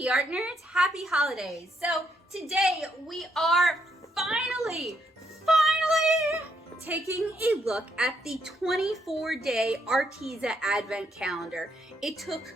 Hey art nerds, happy holidays. So today we are finally taking a look at the 24-day Arteza Advent Calendar. It took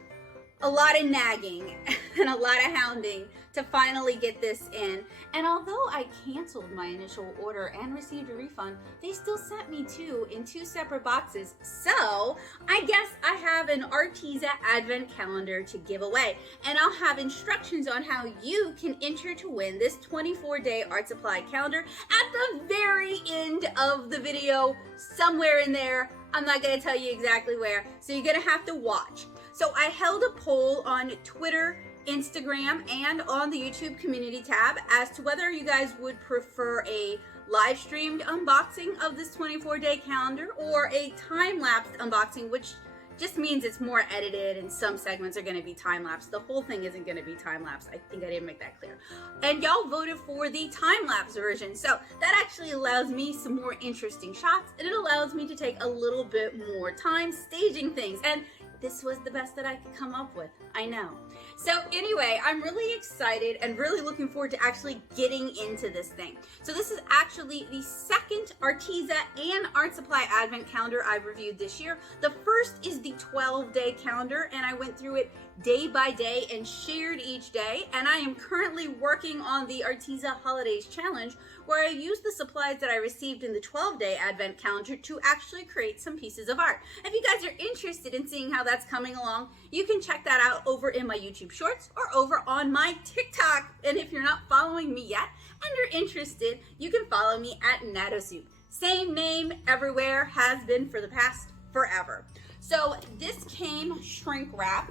a lot of nagging and a lot of hounding to finally get this in. And although I canceled my initial order and received a refund, they still sent me two in two separate boxes. So I guess I have an Arteza Advent Calendar to give away. And I'll have instructions on how you can enter to win this 24-day art supply calendar at the very end of the video, somewhere in there. I'm not gonna tell you exactly where, so you're gonna have to watch. So I held a poll on Twitter, Instagram, and on the YouTube community tab as to whether you guys would prefer a live streamed unboxing of this 24-day calendar or a time-lapsed unboxing, which just means it's more edited and some segments are going to be time-lapsed. The whole thing isn't going to be time-lapsed. I think I didn't make that clear. And y'all voted for the time-lapse version. So that actually allows me some more interesting shots, and it allows me to take a little bit more time staging things. And this was the best that I could come up with, I know. So anyway, I'm really excited and really looking forward to actually getting into this thing. So this is actually the second Arteza and Art Supply Advent Calendar I've reviewed this year. The first is the 12-day calendar, and I went through it day by day and shared each day. And I am currently working on the Arteza Holidays Challenge, where I use the supplies that I received in the 12-day Advent Calendar to actually create some pieces of art. If you guys are interested in seeing how that's coming along, you can check that out over in my YouTube Shorts or over on my TikTok. And if you're not following me yet and you're interested, you can follow me at NatoSoup. Same name everywhere, has been for the past forever. So this came shrink wrap.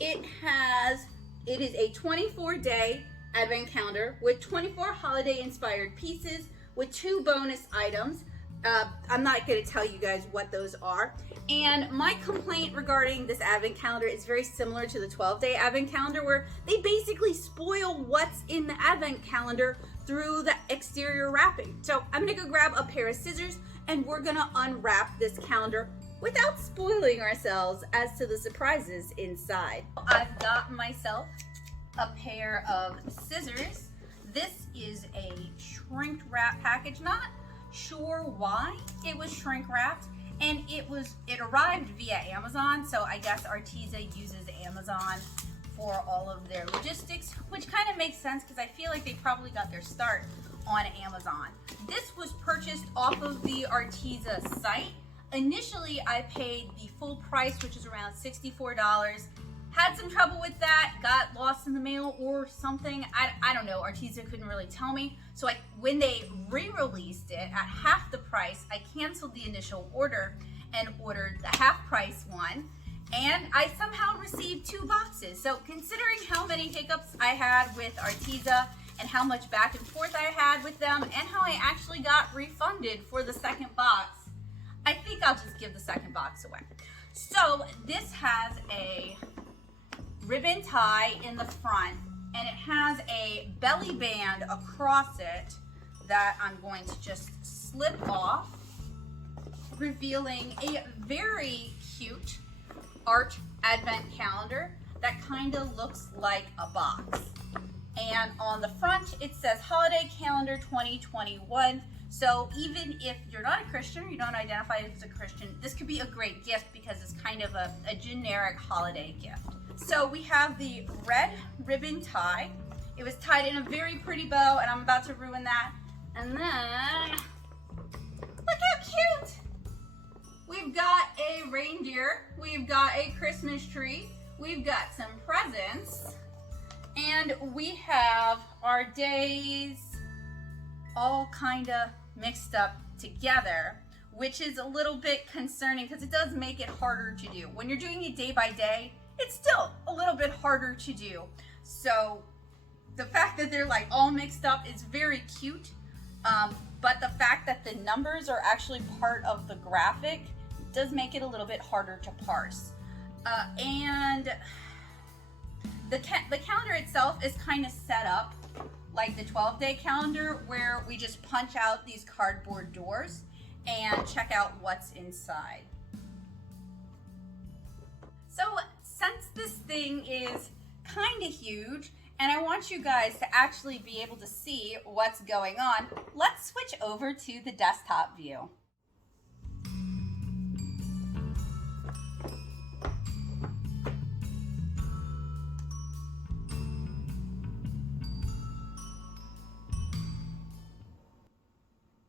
It is a 24-day Advent Calendar with 24 holiday inspired pieces with 2 bonus items. I'm not going to tell you guys what those are. And my complaint regarding this Advent Calendar is very similar to the 12-day Advent Calendar, where they basically spoil what's in the Advent Calendar through the exterior wrapping. So I'm going to go grab a pair of scissors and we're going to unwrap this calendar without spoiling ourselves as to the surprises inside. I've got myself a pair of scissors. This is a shrink wrap package. Not sure why it was shrink wrapped, and it arrived via Amazon, so I guess Arteza uses Amazon for all of their logistics, which kind of makes sense because I feel like they probably got their start on Amazon. This was purchased off of the Arteza site. Initially I paid the full price, which is around $64. Had some trouble with that, got lost in the mail or something. I don't know, Arteza couldn't really tell me. So when they re-released it at half the price, I canceled the initial order and ordered the half price one. And I somehow received 2 boxes. So considering how many hiccups I had with Arteza and how much back and forth I had with them and how I actually got refunded for the second box, I think I'll just give the second box away. So this has a ribbon tie in the front, and it has a belly band across it that I'm going to just slip off, revealing a very cute art advent calendar that kind of looks like a box. And on the front it says Holiday Calendar 2021. So even if you're not a Christian or you don't identify as a Christian, this could be a great gift because it's kind of a generic holiday gift. So we have the red ribbon tie. It was tied in a very pretty bow, and I'm about to ruin that. And then, look how cute! We've got a reindeer, we've got a Christmas tree, we've got some presents, and we have our days all kind of mixed up together, which is a little bit concerning because it does make it harder to do. When you're doing it day by day, it's still a little bit harder to do. So the fact that they're like all mixed up is very cute, but the fact that the numbers are actually part of the graphic does make it a little bit harder to parse. And the calendar itself is kind of set up like the 12-day calendar, where we just punch out these cardboard doors and check out what's inside. So since this thing is kind of huge, and I want you guys to actually be able to see what's going on. Let's switch over to the desktop view.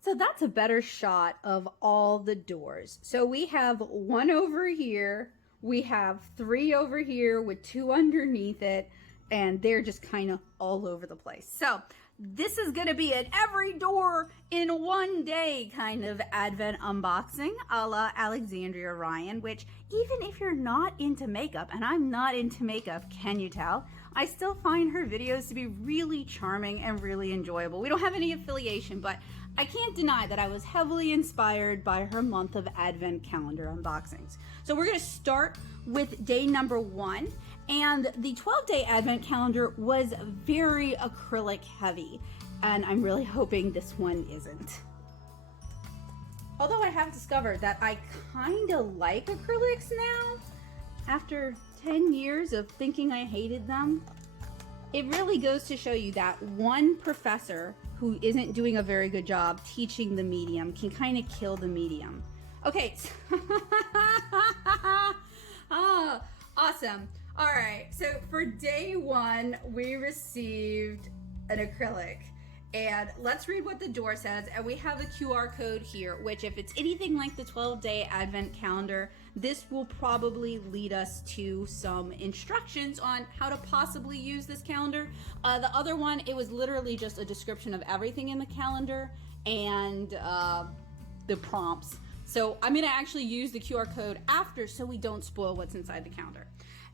So that's a better shot of all the doors. So we have one over here, we have 3 over here with 2 underneath it, and they're just kind of all over the place. So this is gonna be an every door in one day kind of Advent unboxing a la Alexandria Ryan, which even if you're not into makeup, and I'm not into makeup, can you tell? I still find her videos to be really charming and really enjoyable. We don't have any affiliation, but I can't deny that I was heavily inspired by her month of Advent calendar unboxings. So we're gonna start with day number 1. And the 12-day Advent calendar was very acrylic heavy. And I'm really hoping this one isn't. Although I have discovered that I kinda like acrylics now. After 10 years of thinking I hated them, it really goes to show you that one professor who isn't doing a very good job teaching the medium can kind of kill the medium. Okay. Oh, awesome. All right, so for day 1, we received an acrylic. And let's read what the door says. And we have a QR code here, which if it's anything like the 12-day Advent calendar, this will probably lead us to some instructions on how to possibly use this calendar. The other one, it was literally just a description of everything in the calendar and the prompts. So I'm gonna actually use the QR code after so we don't spoil what's inside the calendar.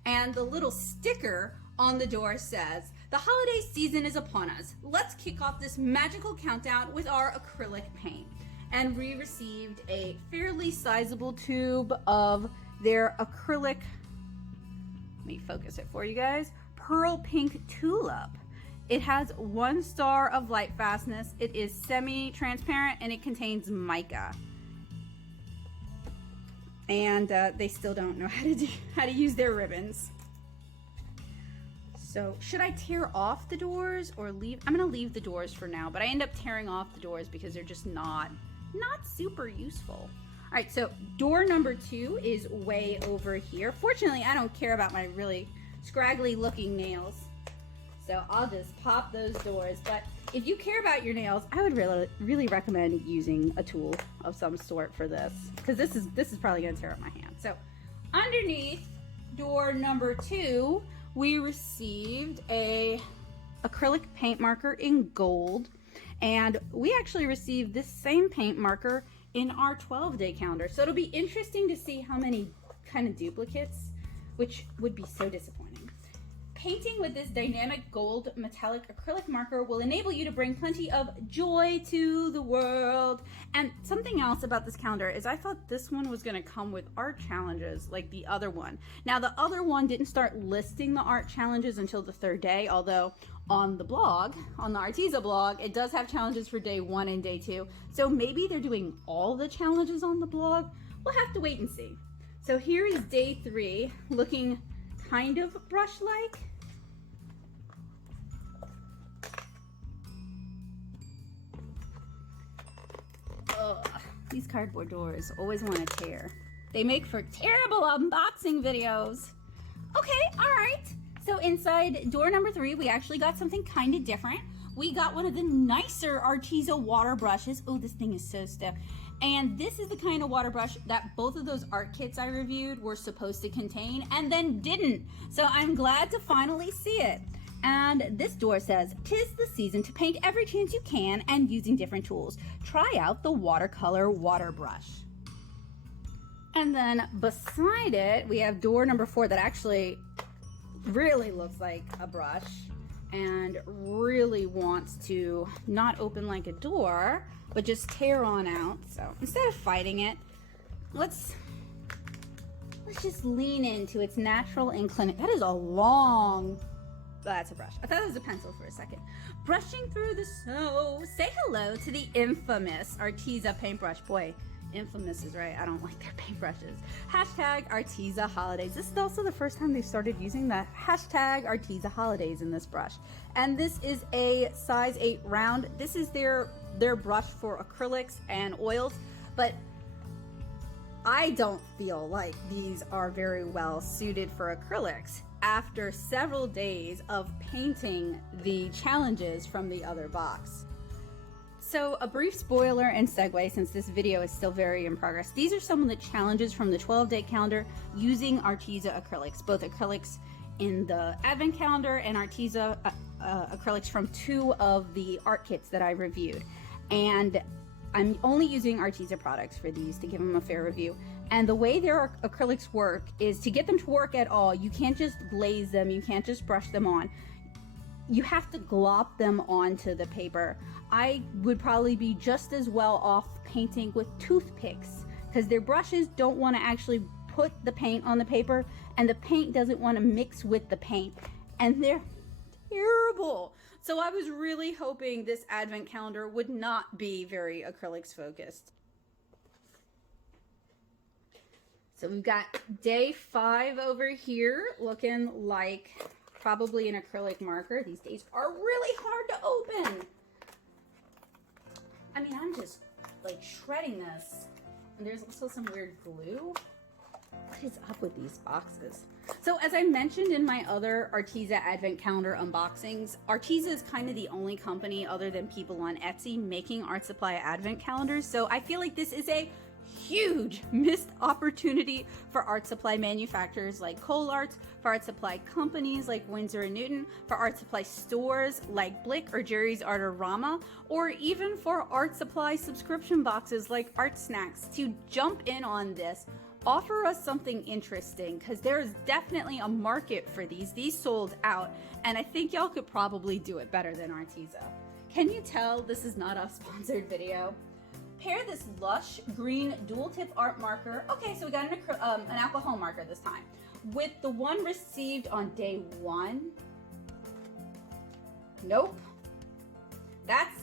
And the little sticker on the door says, "The holiday season is upon us. Let's kick off this magical countdown with our acrylic paint." And we received a fairly sizable tube of their acrylic, let me focus it for you guys, pearl pink tulip. It has 1 star of light fastness. It is semi-transparent and it contains mica. And they still don't know how to use their ribbons. So should I tear off the doors or leave? I'm gonna leave the doors for now, but I end up tearing off the doors because they're just not super useful. All right, so door number 2 is way over here. Fortunately, I don't care about my really scraggly looking nails, so I'll just pop those doors. But if you care about your nails, I would really recommend using a tool of some sort for this, because this is probably gonna tear up my hand. So underneath door number 2, we received a acrylic paint marker in gold, and we actually received this same paint marker in our 12-day calendar. So it'll be interesting to see how many kind of duplicates, which would be so disappointing. Painting with this dynamic gold metallic acrylic marker will enable you to bring plenty of joy to the world. And something else about this calendar is I thought this one was gonna come with art challenges like the other one. Now the other one didn't start listing the art challenges until the 3rd day, although on the blog, on the Arteza blog, it does have challenges for day 1 and day 2. So maybe they're doing all the challenges on the blog. We'll have to wait and see. So here is day 3, looking kind of brush-like. Ugh, these cardboard doors always want to tear. They make for terrible unboxing videos. Okay, all right. So inside door number 3, we actually got something kind of different. We got one of the nicer Arteza water brushes. Oh, this thing is so stiff. And this is the kind of water brush that both of those art kits I reviewed were supposed to contain and then didn't. So I'm glad to finally see it. And this door says, "'Tis the season to paint every chance you can and using different tools. Try out the Watercolor water brush." And then beside it, we have door number 4 that actually really looks like a brush and really wants to not open like a door, but just tear on out. So instead of fighting it, let's just lean into its natural inclination. That is a long... That's a brush. I thought it was a pencil for a second. Brushing through the snow. Say hello to the infamous Arteza paintbrush. Boy, Infamous is right. I don't like their paintbrushes. Hashtag Arteza Holidays. This is also the first time they've started using the hashtag Arteza Holidays in this brush. And this is a size 8 round. This is their brush for acrylics and oils, but I don't feel like these are very well suited for acrylics after several days of painting the challenges from the other box. So a brief spoiler and segue, since this video is still very in progress. These are some of the challenges from the 12-day calendar using Arteza acrylics, both acrylics in the advent calendar and Arteza acrylics from 2 of the art kits that I reviewed. And I'm only using Arteza products for these to give them a fair review. And the way their acrylics work is, to get them to work at all, you can't just glaze them, you can't just brush them on. You have to glop them onto the paper. I would probably be just as well off painting with toothpicks, because their brushes don't want to actually put the paint on the paper, and the paint doesn't want to mix with the paint, and they're terrible. So I was really hoping this advent calendar would not be very acrylics focused. So we've got day 5 over here, looking like probably an acrylic marker. These days are really hard to open. I mean, I'm just like shredding this. And there's also some weird glue. What is up with these boxes? So as I mentioned in my other Arteza advent calendar unboxings, Arteza is kind of the only company other than people on Etsy making art supply advent calendars. So I feel like this is a huge missed opportunity for art supply manufacturers like Cole Arts, for art supply companies like Winsor & Newton, for art supply stores like Blick or Jerry's Artorama, or even for art supply subscription boxes like Art Snacks to jump in on this. Offer us something interesting, because there's definitely a market for these. These sold out, and I think y'all could probably do it better than Arteza. Can you tell this is not a sponsored video? Pair this lush green dual tip art marker. Okay, so we got an alcohol marker this time with the one received on day 1. Nope.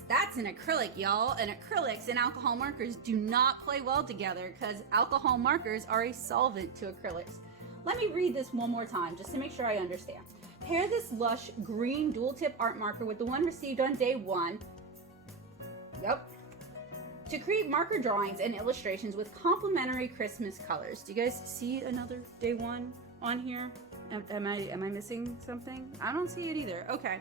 That's an acrylic, y'all. And acrylics and alcohol markers do not play well together, because alcohol markers are a solvent to acrylics. Let me read this one more time just to make sure I understand. Pair this lush green dual tip art marker with the one received on day 1. Yep. To create marker drawings and illustrations with complementary Christmas colors. Do you guys see another day 1 on here? Am I missing something? I don't see it either. Okay.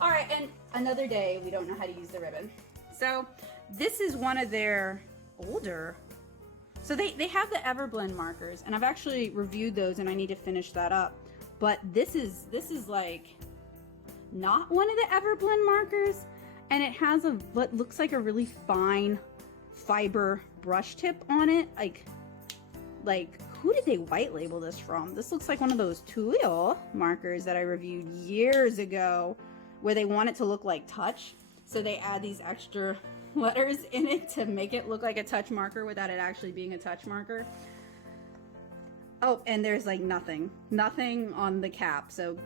All right, and another day we don't know how to use the ribbon. So this is one of their older. So they have the Everblend markers, and I've actually reviewed those, and I need to finish that up. But this is like not one of the Everblend markers, and it has what looks like a really fine fiber brush tip on it. Like who did they white label this from? This looks like one of those Tulip markers that I reviewed years ago, where they want it to look like touch, so they add these extra letters in it to make it look like a touch marker without it actually being a touch marker. Oh, and there's like nothing on the cap, so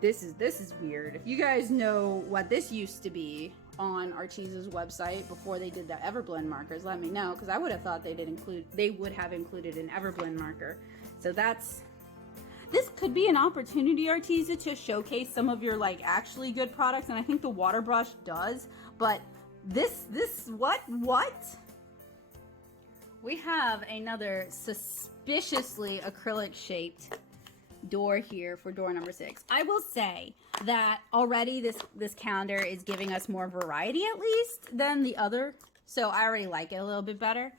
this is weird. If you guys know what this used to be on Arteza's website before they did the Everblend markers, let me know, because I would have thought they would have included an Everblend marker. So this could be an opportunity, Arteza, to showcase some of your like actually good products, and I think the water brush does, but this what? We have another suspiciously acrylic shaped door here for door number 6. I will say that already this calendar is giving us more variety, at least, than the other, so I already like it a little bit better.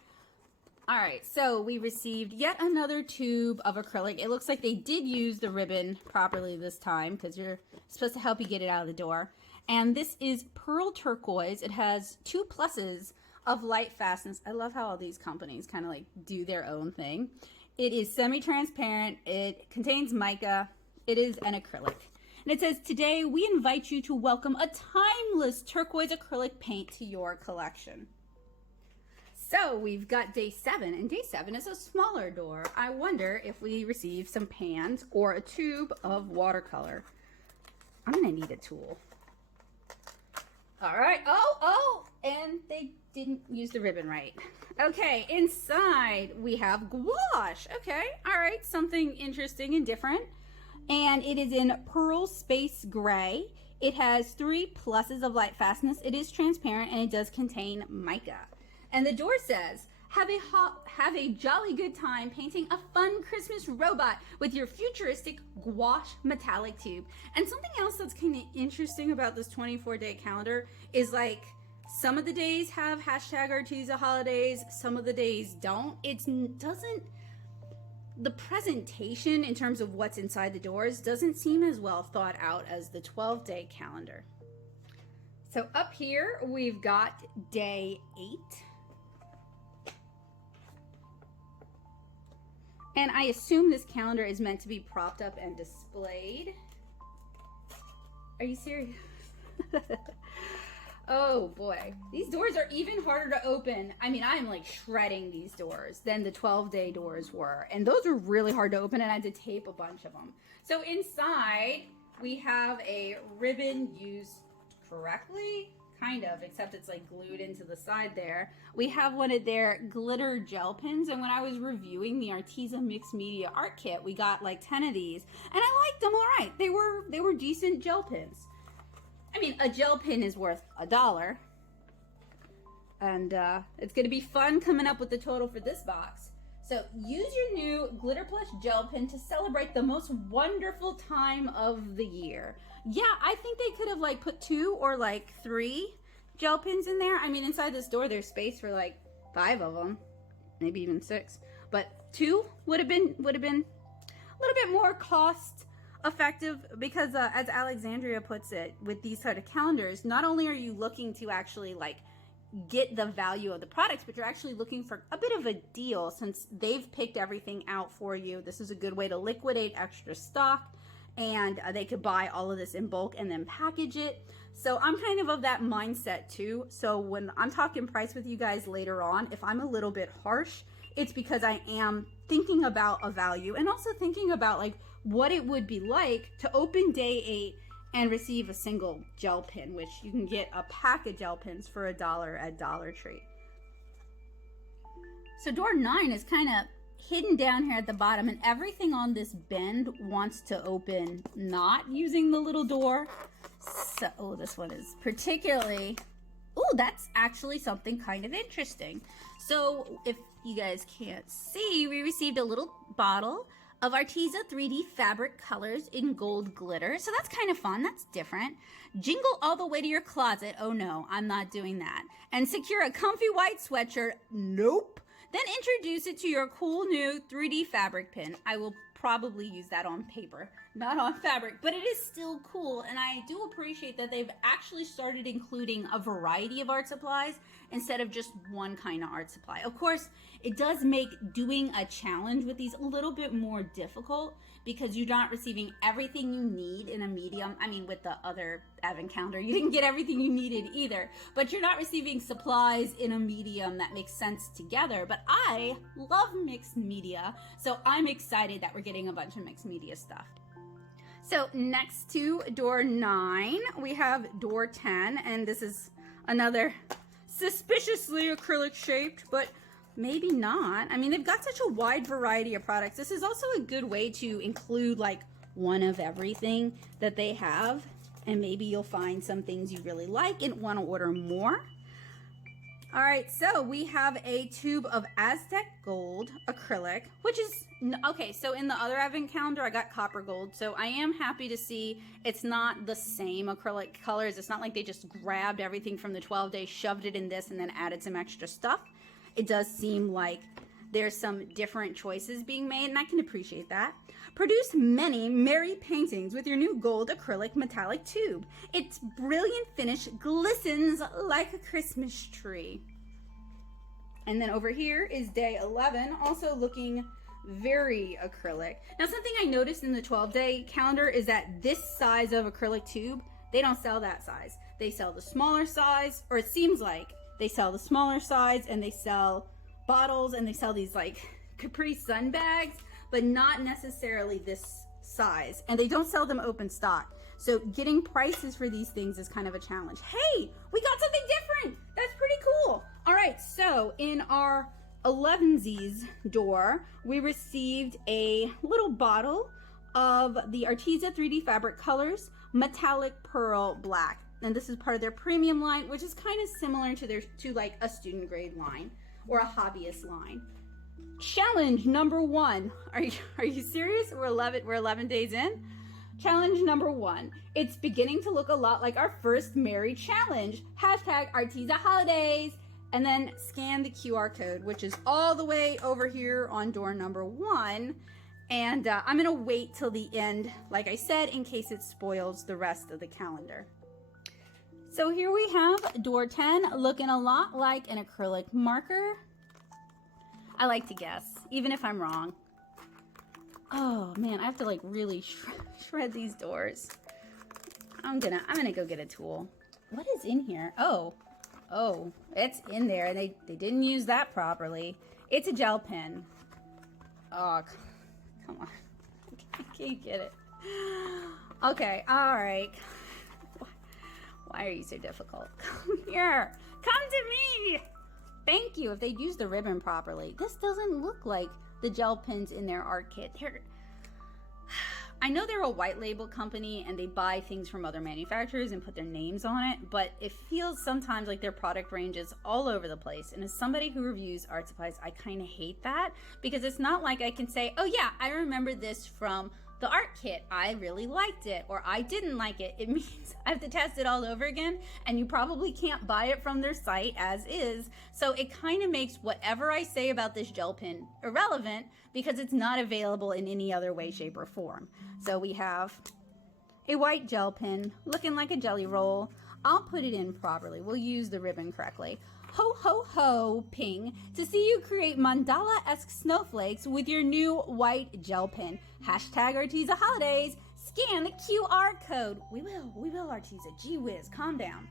All right, so we received yet another tube of acrylic. It looks like they did use the ribbon properly this time, because you're supposed to help you get it out of the door. And this is Pearl Turquoise. It has 2 pluses of light fastness. I love how all these companies kind of like do their own thing. It is semi-transparent. It contains mica. It is an acrylic. And it says, today we invite you to welcome a timeless turquoise acrylic paint to your collection. So we've got day 7, and day 7 is a smaller door. I wonder if we receive some pans or a tube of watercolor. I'm gonna need a tool. All right, oh, And they didn't use the ribbon right. Okay, inside we have gouache. Okay, all right, something interesting and different. And it is in Pearl Space Gray. It has 3 pluses of light fastness. It is transparent and it does contain mica. And the door says, have a jolly good time painting a fun Christmas robot with your futuristic gouache metallic tube. And something else that's kind of interesting about this 24-day calendar is like, some of the days have hashtag Arteza holidays, some of the days don't. The presentation in terms of what's inside the doors doesn't seem as well thought out as the 12-day calendar. So up here, we've got day 8. And I assume this calendar is meant to be propped up and displayed. Are you serious? Oh boy, these doors are even harder to open. I mean, I'm like shredding these doors than the 12-day doors were. And those are really hard to open and I had to tape a bunch of them. So inside, we have a ribbon used correctly, kind of, except it's like glued into the side there. We have one of their glitter gel pens. And when I was reviewing the Arteza Mixed Media Art Kit, we got like 10 of these and I liked them all right. They were decent gel pens. I mean, a gel pen is worth $1. And it's going to be fun coming up with the total for this box. So use your new Glitter+Gel pen to celebrate the most wonderful time of the year. Yeah, I think they could have like put 2 or like 3 gel pens in there. I mean, inside this door, there's space for like 5 of them, maybe even 6. But 2 would have been a little bit more cost effective because as Alexandria puts it, with these sort of calendars, not only are you looking to actually like get the value of the products, but you're actually looking for a bit of a deal since they've picked everything out for you. This is a good way to liquidate extra stock, and they could buy all of this in bulk and then package it. So I'm kind of that mindset too. So when I'm talking price with you guys later on, if I'm a little bit harsh, it's because I am thinking about a value and also thinking about like what it would be like to open day 8 and receive a single gel pen, which you can get a pack of gel pens for $1 at Dollar Tree. So door 9 is kind of hidden down here at the bottom, and everything on this bend wants to open not using the little door. So, oh, this one is particularly, oh, that's actually something kind of interesting. So if you guys can't see, we received a little bottle of Arteza 3D fabric colors in gold glitter. So that's kind of fun. That's different. Jingle all the way to your closet. Oh no, I'm not doing that. And secure a comfy white sweatshirt. Nope. Then introduce it to your cool new 3D fabric pin. I will probably use that on paper, not on fabric, but it is still cool. And I do appreciate that they've actually started including a variety of art supplies instead of just one kind of art supply. Of course, it does make doing a challenge with these a little bit more difficult because you're not receiving everything you need in a medium. I mean, with the other advent calendar, you didn't get everything you needed either, but you're not receiving supplies in a medium that makes sense together. But I love mixed media, so I'm excited that we're getting a bunch of mixed media stuff. So next to door 9, we have door 10, and this is another suspiciously acrylic shaped, but maybe not. I mean, they've got such a wide variety of products. This is also a good way to include like one of everything that they have, and maybe you'll find some things you really like and want to order more. All right, so we have a tube of Aztec gold acrylic, which is, okay, so in the other advent calendar, I got copper gold. So I am happy to see it's not the same acrylic colors. It's not like they just grabbed everything from the 12 days, shoved it in this, and then added some extra stuff. It does seem like there's some different choices being made, and I can appreciate that. Produce many merry paintings with your new gold acrylic metallic tube. Its brilliant finish glistens like a Christmas tree. And then over here is day 11, also looking very acrylic. Now, something I noticed in the 12-day calendar is that this size of acrylic tube, they don't sell that size. They sell the smaller size, or it seems like they sell the smaller size, and they sell bottles, and they sell these like Capri Sun bags, but not necessarily this size. And they don't sell them open stock. So getting prices for these things is kind of a challenge. Hey, we got something different. That's pretty cool. All right, so in our 11sies door, we received a little bottle of the Arteza 3D Fabric Colors Metallic Pearl Black. And this is part of their premium line, which is kind of similar to like a student grade line or a hobbyist line. Challenge number 1. Are you serious? We're 11 days in. Challenge number 1. It's beginning to look a lot like our first Merry challenge. Hashtag Arteza Holidays. And then scan the QR code, which is all the way over here on door number 1. And I'm gonna wait till the end, like I said, in case it spoils the rest of the calendar. So here we have door 10, looking a lot like an acrylic marker. I like to guess, even if I'm wrong. Oh man, I have to like really shred these doors. I'm gonna go get a tool. What is in here? Oh, it's in there. They didn't use that properly. It's a gel pen. Oh, come on. I can't get it. Okay, all right. Why are you so difficult? Come here. Come to me. Thank you. If they'd used the ribbon properly. This doesn't look like the gel pens in their art kit. I know they're a white label company and they buy things from other manufacturers and put their names on it, but it feels sometimes like their product range is all over the place. And as somebody who reviews art supplies, I kind of hate that because it's not like I can say, oh yeah, I remember this from the art kit. I really liked it, or I didn't like it. It means I have to test it all over again, and you probably can't buy it from their site as is. So it kind of makes whatever I say about this gel pen irrelevant because it's not available in any other way, shape, or form. So we have a white gel pen looking like a jelly roll. I'll put it in properly. We'll use the ribbon correctly. Ho, ho, ho, ping, to see you create mandala-esque snowflakes with your new white gel pen. Hashtag Arteza Holidays. Scan the QR code. We will, Arteza. Gee whiz, calm down.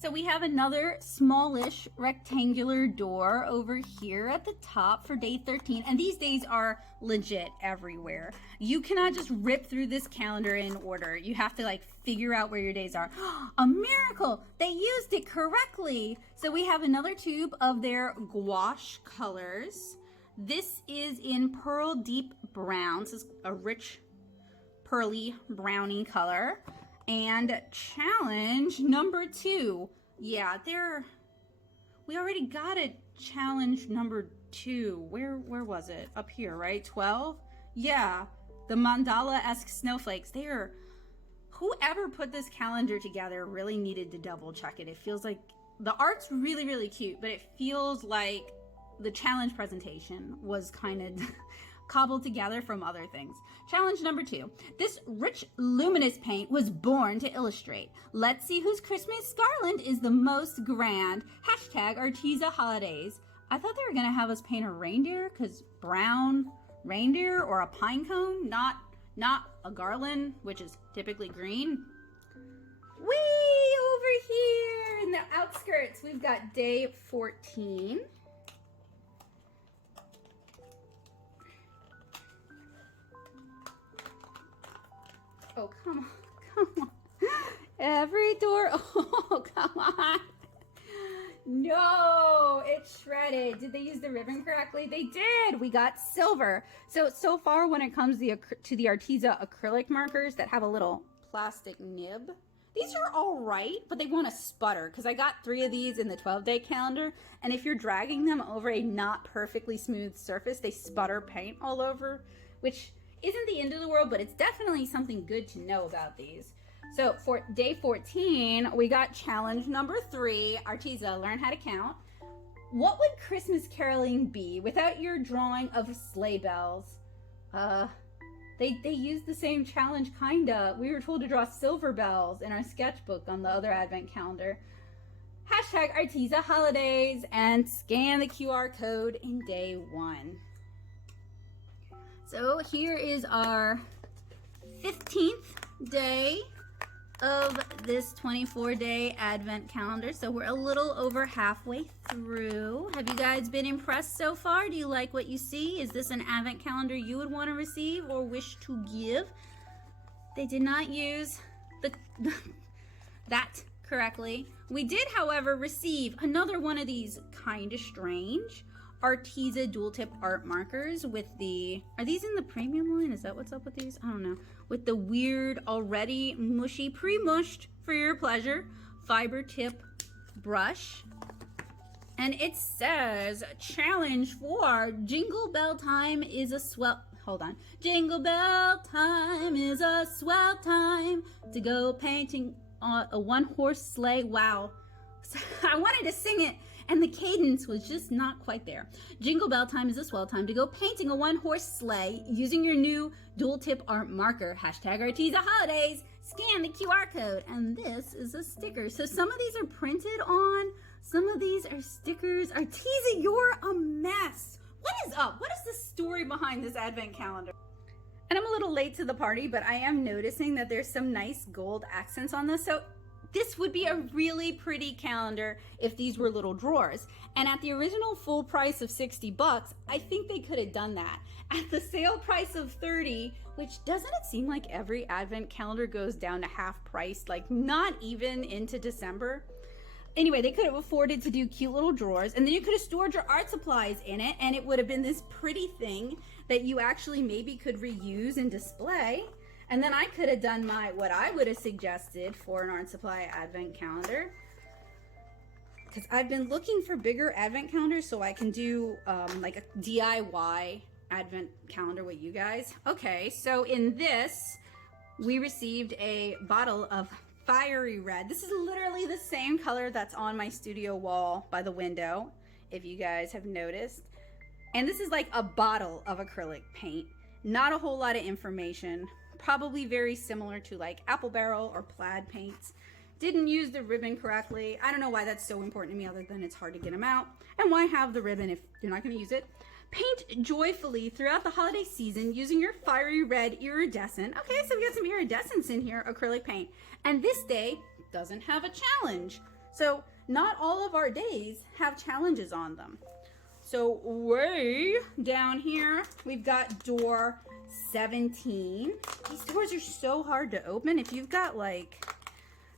So we have another smallish rectangular door over here at the top for day 13. And these days are legit everywhere. You cannot just rip through this calendar in order. You have to like figure out where your days are. A miracle! They used it correctly. So we have another tube of their gouache colors. This is in Pearl Deep Brown. This is a rich pearly brownie color. And challenge number 2. Yeah, we already got a challenge number 2. Where was it? Up here, right? 12? Yeah, the mandala-esque snowflakes. Whoever put this calendar together really needed to double check it. It feels like the art's really, really cute, but it feels like the challenge presentation was kind of cobbled together from other things. Challenge number 2. This rich, luminous paint was born to illustrate. Let's see whose Christmas garland is the most grand. Hashtag Arteza Holidays. I thought they were gonna have us paint a reindeer, because brown reindeer or a pine cone, not a garland, which is typically green. Way over here in the outskirts, we've got day 14. Oh, come on. Every door, oh, come on. No, it's shredded. Did they use the ribbon correctly? They did. We got silver. So far when it comes to the Arteza acrylic markers that have a little plastic nib, these are all right, but they want to sputter because I got 3 of these in the 12-day calendar. And if you're dragging them over a not perfectly smooth surface, they sputter paint all over, which isn't the end of the world, but it's definitely something good to know about these. So for day 14, we got challenge number 3, Arteza, learn how to count. What would Christmas caroling be without your drawing of sleigh bells? They used the same challenge, kinda. We were told to draw silver bells in our sketchbook on the other advent calendar. Hashtag Arteza Holidays and scan the QR code in day 1. So here is our 15th day of this 24-day advent calendar. So we're a little over halfway through. Have you guys been impressed so far? Do you like what you see? Is this an advent calendar you would want to receive or wish to give? They did not use that correctly. We did, however, receive another one of these kind of strange Arteza dual tip art markers with the, are these in the premium line? Is that what's up with these? I don't know. With the weird, already mushy, pre-mushed for your pleasure, fiber tip brush. And it says, challenge for Jingle Bell Time is a swell, hold on. Jingle Bell Time is a swell time to go painting a one-horse sleigh. Wow. I wanted to sing it and the cadence was just not quite there. Jingle Bell Time is a swell time to go painting a one-horse sleigh using your new dual tip art marker. Hashtag Arteza Holidays. Scan the QR code. And this is a sticker. So some of these are printed on. Some of these are stickers. Arteza, you're a mess. What is up? What is the story behind this advent calendar? And I'm a little late to the party, but I am noticing that there's some nice gold accents on this. So this would be a really pretty calendar if these were little drawers. And at the original full price of 60 bucks, I think they could have done that. At the sale price of 30, which doesn't it seem like every advent calendar goes down to half price, like not even into December? Anyway, they could have afforded to do cute little drawers, and then you could have stored your art supplies in it, and it would have been this pretty thing that you actually maybe could reuse and display. And then I could have done what I would have suggested for an art supply advent calendar. Because I've been looking for bigger advent calendars so I can do like a DIY advent calendar with you guys. Okay, so in this, we received a bottle of fiery red. This is literally the same color that's on my studio wall by the window, if you guys have noticed. And this is like a bottle of acrylic paint. Not a whole lot of information. Probably very similar to like apple barrel or plaid paints. Didn't use the ribbon correctly. I don't know why that's so important to me other than it's hard to get them out. And why have the ribbon if you're not going to use it? Paint joyfully throughout the holiday season using your fiery red iridescent. Okay, so we got some iridescents in here, acrylic paint. And this day doesn't have a challenge. So not all of our days have challenges on them. So way down here, we've got door 17. These doors are so hard to open. If you've got like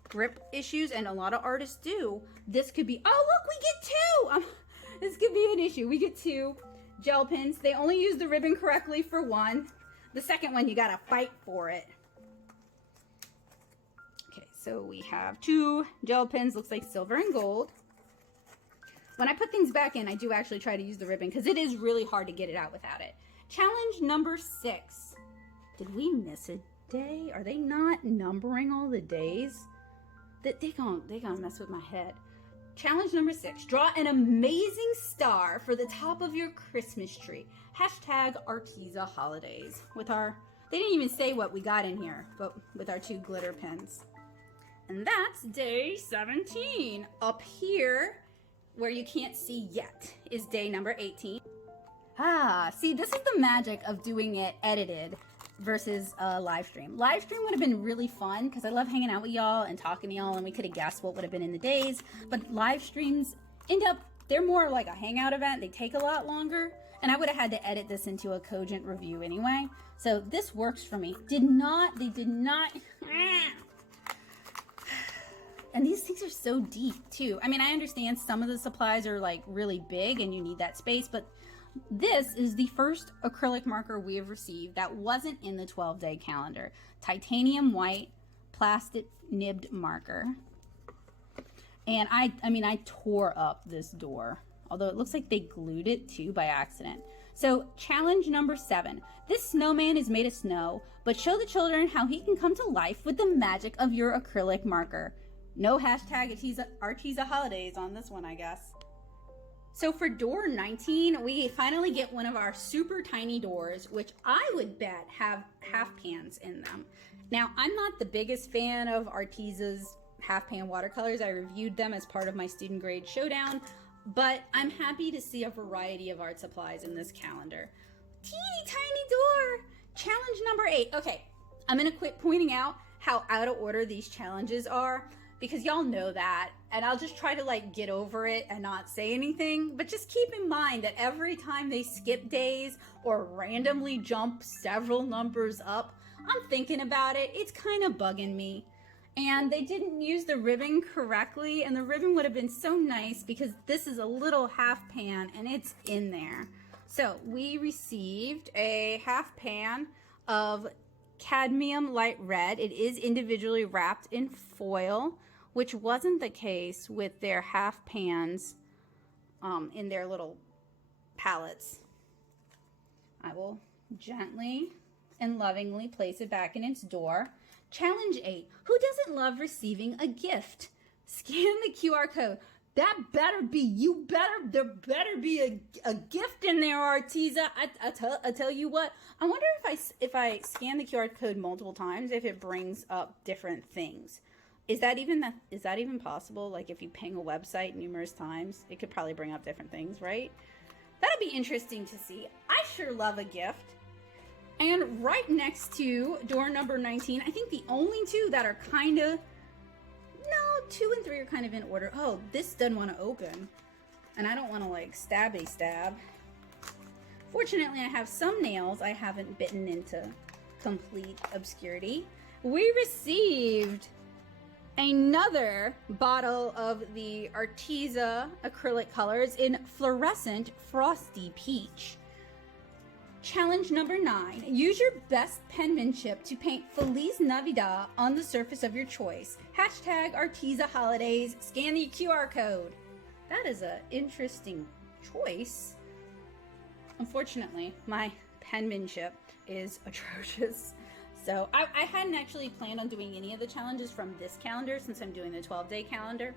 grip issues, and a lot of artists do, this could be, oh look, we get two. This could be an issue. We get two gel pens. They only use the ribbon correctly for one. The second one, you gotta fight for it. Okay, so we have two gel pens, looks like silver and gold. When I put things back in, I do actually try to use the ribbon because it is really hard to get it out without it. Challenge number 6. Did we miss a day? Are they not numbering all the days? They gonna mess with my head. Challenge number 6. Draw an amazing star for the top of your Christmas tree. Hashtag Arteza Holidays. With our, they didn't even say what we got in here, but with our 2 glitter pens. And that's day 17. Up here, where you can't see yet, is day number 18. Ah, see, this is the magic of doing it edited versus a live stream. Live stream would have been really fun because I love hanging out with y'all and talking to y'all, and we could have guessed what would have been in the days. But live streams end up, they're more like a hangout event. They take a lot longer, and I would have had to edit this into a cogent review anyway. So this works for me. They did not. And these things are so deep too. I mean, I understand some of the supplies are like really big and you need that space, but this is the first acrylic marker we have received that wasn't in the 12-day calendar. Titanium white plastic nibbed marker. And I mean, I tore up this door, although it looks like they glued it too by accident. So challenge number 7. This snowman is made of snow, but show the children how he can come to life with the magic of your acrylic marker. No hashtag Arteza Holidays on this one, I guess. So for door 19, we finally get one of our super tiny doors, which I would bet have half pans in them. Now, I'm not the biggest fan of Arteza's half pan watercolors. I reviewed them as part of my student grade showdown, but I'm happy to see a variety of art supplies in this calendar. Teeny tiny door. Challenge number 8. Okay, I'm gonna quit pointing out how out of order these challenges are, because y'all know that, and I'll just try to like get over it and not say anything. But just keep in mind that every time they skip days or randomly jump several numbers up, I'm thinking about it. It's kind of bugging me. and they didn't use the ribbon correctly, and the ribbon would have been so nice because this is a little half pan and it's in there. So we received a half pan of cadmium light red. It is individually wrapped in foil, which wasn't the case with their half pans in their little palettes. I will gently and lovingly place it back in its door. Challenge 8. Who doesn't love receiving a gift? Scan the QR code. That better be, there better be a gift in there, Arteza. I tell you what, I wonder if I scan the QR code multiple times, if it brings up different things. Is that even possible? Like if you ping a website numerous times, it could probably bring up different things, right? That'll be interesting to see. I sure love a gift. And right next to door number 19, I think the only two that are kind of, no, 2 and 3 are kind of in order. Oh, this doesn't want to open. And I don't want to like stab. Fortunately, I have some nails I haven't bitten into complete obscurity. We received another bottle of the Arteza acrylic colors in fluorescent frosty peach. Challenge number 9. Use your best penmanship to paint Feliz Navidad on the surface of your choice. Hashtag Arteza Holidays. Scan the QR code. That is an interesting choice. Unfortunately, my penmanship is atrocious. So I hadn't actually planned on doing any of the challenges from this calendar since I'm doing the 12-day calendar.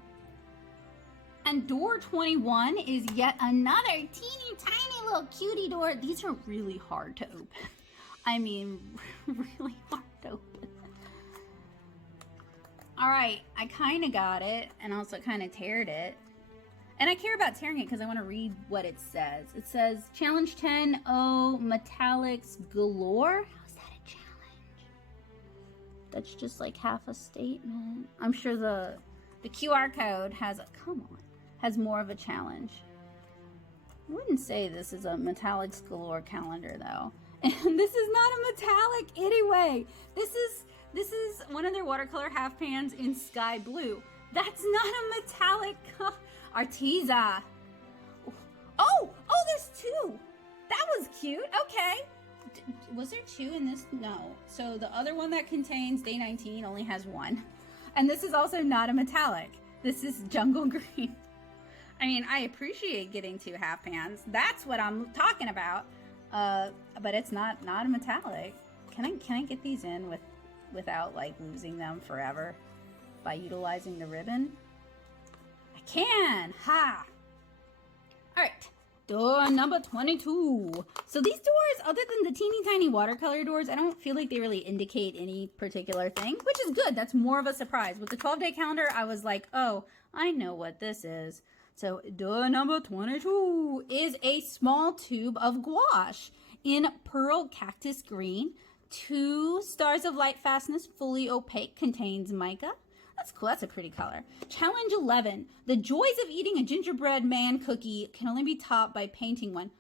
And door 21 is yet another teeny tiny little cutie door. These are really hard to open. I mean, really hard to open. All right, I kind of got it and also kind of teared it. And I care about tearing it because I want to read what it says. It says, Challenge 10, oh, metallics galore. How's that a challenge? That's just like half a statement. I'm sure the QR code has more of a challenge. I wouldn't say this is a metallics galore calendar though. And this is not a metallic anyway. This is one of their watercolor half pans in sky blue. That's not a metallic Arteza. Oh, there's 2. That was cute. Okay. Was there 2 in this? No. So the other one that contains day 19 only has 1. And this is also not a metallic. This is jungle green. I mean, I appreciate getting 2 half pans. That's what I'm talking about. But it's not a metallic. Can I get these in without like losing them forever by utilizing the ribbon? I can. Ha! All right. Door number 22. So these doors, other than the teeny tiny watercolor doors, I don't feel like they really indicate any particular thing, which is good. That's more of a surprise. With the 12-day calendar, I was like, oh, I know what this is. So door number 22 is a small tube of gouache in pearl cactus green. 2 stars of light fastness, fully opaque, contains mica. That's cool. That's a pretty color. Challenge 11. The joys of eating a gingerbread man cookie can only be topped by painting one.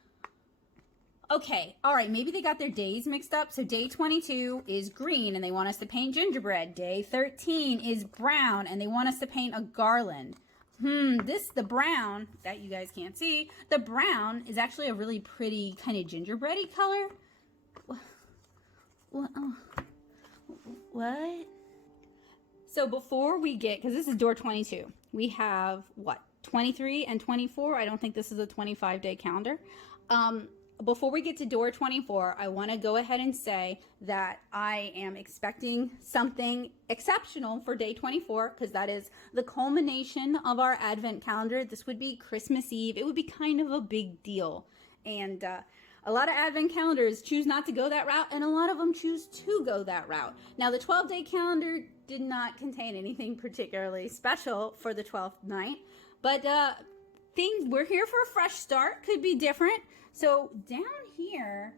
Okay. All right. Maybe they got their days mixed up. So day 22 is green and they want us to paint gingerbread. Day 13 is brown and they want us to paint a garland. The brown that you guys can't see, the brown is actually a really pretty kind of gingerbready color. What? So before we get, because this is door 22, we have what, 23 and 24. I don't think this is a 25-day calendar. Before we get to door 24, I want to go ahead and say that I am expecting something exceptional for day 24, because that is the culmination of our Advent calendar. This would be Christmas Eve. It would be kind of a big deal. And a lot of Advent calendars choose not to go that route, and a lot of them choose to go that route. Now, the 12-day calendar did not contain anything particularly special for the 12th night, but we're here for a fresh start. Could be different. So down here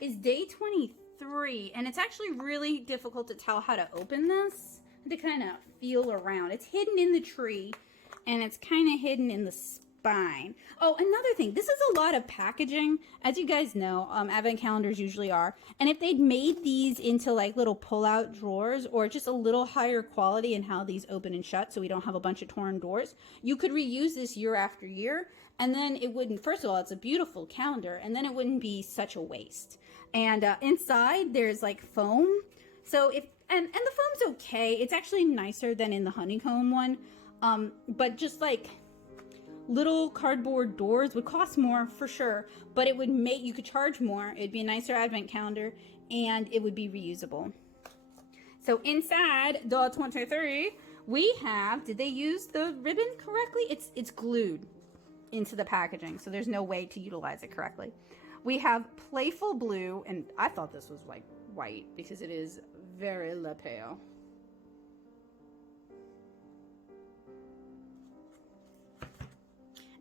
is day 23, and it's actually really difficult to tell how to open this, to kind of feel around. It's hidden in the tree, and it's kind of hidden in the fine. Oh, another thing, this is a lot of packaging. As you guys know, advent calendars usually are. And if they'd made these into like little pull-out drawers or just a little higher quality in how these open and shut so we don't have a bunch of torn doors, you could reuse this year after year. And then it wouldn't, first of all, it's a beautiful calendar, and then it wouldn't be such a waste. And inside there's like foam. So if, and the foam's okay. It's actually nicer than in the honeycomb one. But just like little cardboard doors would cost more for sure, but it would make, you could charge more. It'd be a nicer advent calendar and it would be reusable. So inside the 23, we have, did they use the ribbon correctly? It's glued into the packaging, so there's no way to utilize it correctly. We have Playful Blue, and I thought this was like white because it is very le pale.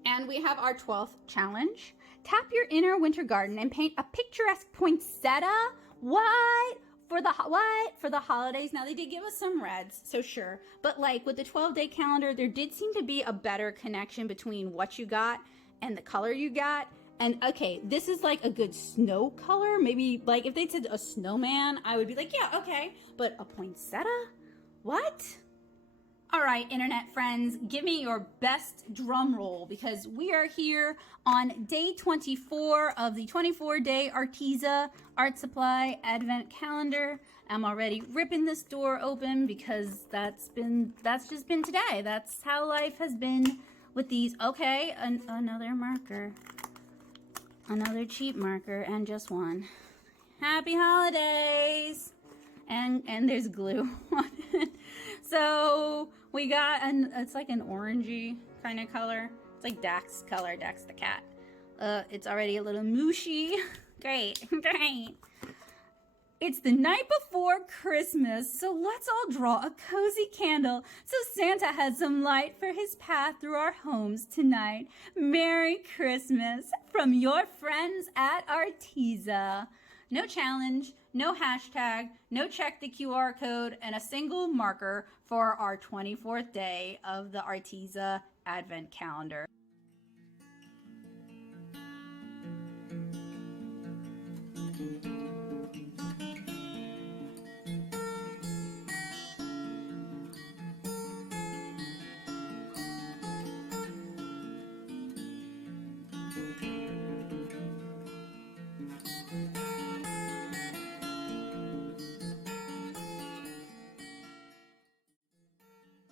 And we have our 12th challenge. Tap your inner winter garden and paint a picturesque poinsettia. What? For the holidays. Now they did give us some reds, so sure. But like with the 12-day calendar, there did seem to be a better connection between what you got and the color you got. And okay, this is like a good snow color. Maybe like if they said a snowman, I would be like, yeah, okay. But a poinsettia? What? All right, internet friends, give me your best drum roll because we are here on day 24 of the 24-day Arteza Art Supply Advent Calendar. I'm already ripping this door open because that's just been today. That's how life has been with these. Okay, another marker, another cheap marker, and just one. Happy holidays! And there's glue on it. So we got it's like an orangey kind of color. It's like Dax's color, Dax the cat. It's already a little mushy. Great, great. It's the night before Christmas, so let's all draw a cozy candle so Santa has some light for his path through our homes tonight. Merry Christmas from your friends at Arteza. No challenge, no hashtag, no check the QR code, and a single marker for our 24th day of the Arteza Advent Calendar.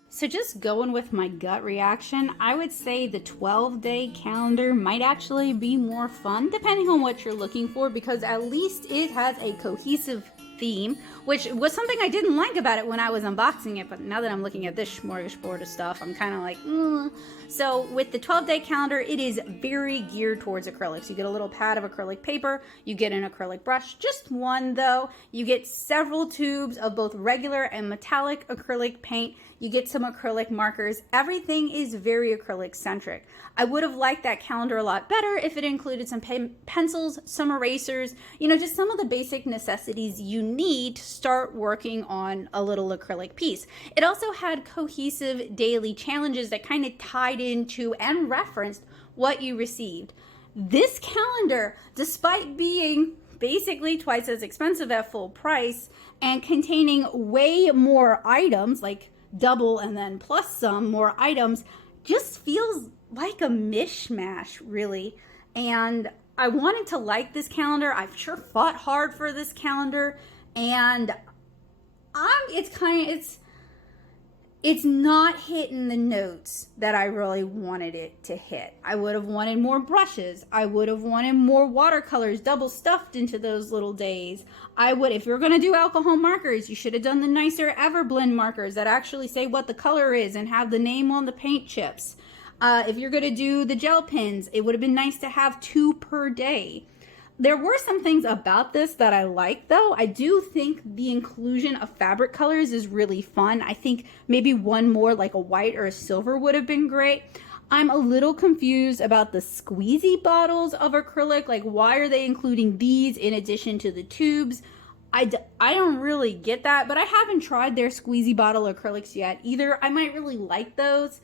So just going with my gut reaction, I would say the 12-day calendar might actually be more fun, depending on what you're looking for, because at least it has a cohesive theme, which was something I didn't like about it when I was unboxing it, but now that I'm looking at this smorgasbord of stuff, I'm kind of like, So with the 12-day calendar, it is very geared towards acrylics. You get a little pad of acrylic paper, you get an acrylic brush, just one though, you get several tubes of both regular and metallic acrylic paint, you get some acrylic markers. Everything is very acrylic centric. I would have liked that calendar a lot better if it included some pencils, some erasers, you know, just some of the basic necessities you need to start working on a little acrylic piece. It also had cohesive daily challenges that kind of tied into and referenced what you received. This calendar, despite being basically twice as expensive at full price and containing way more items, like double and then plus some more items, just feels like a mishmash, really. And I wanted to like this calendar. I've sure fought hard for this calendar, and it's not hitting the notes that I really wanted it to hit. I would have wanted more brushes. I would have wanted more watercolors double stuffed into those little days. If you're gonna do alcohol markers, you should have done the nicer Everblend markers that actually say what the color is and have the name on the paint chips. If you're gonna do the gel pens, it would have been nice to have 2 per day. There were some things about this that I like, though. I do think the inclusion of fabric colors is really fun. I think maybe one more, like a white or a silver, would have been great. I'm a little confused about the squeezy bottles of acrylic. Like, why are they including these in addition to the tubes? I don't really get that, but I haven't tried their squeezy bottle acrylics yet either. I might really like those.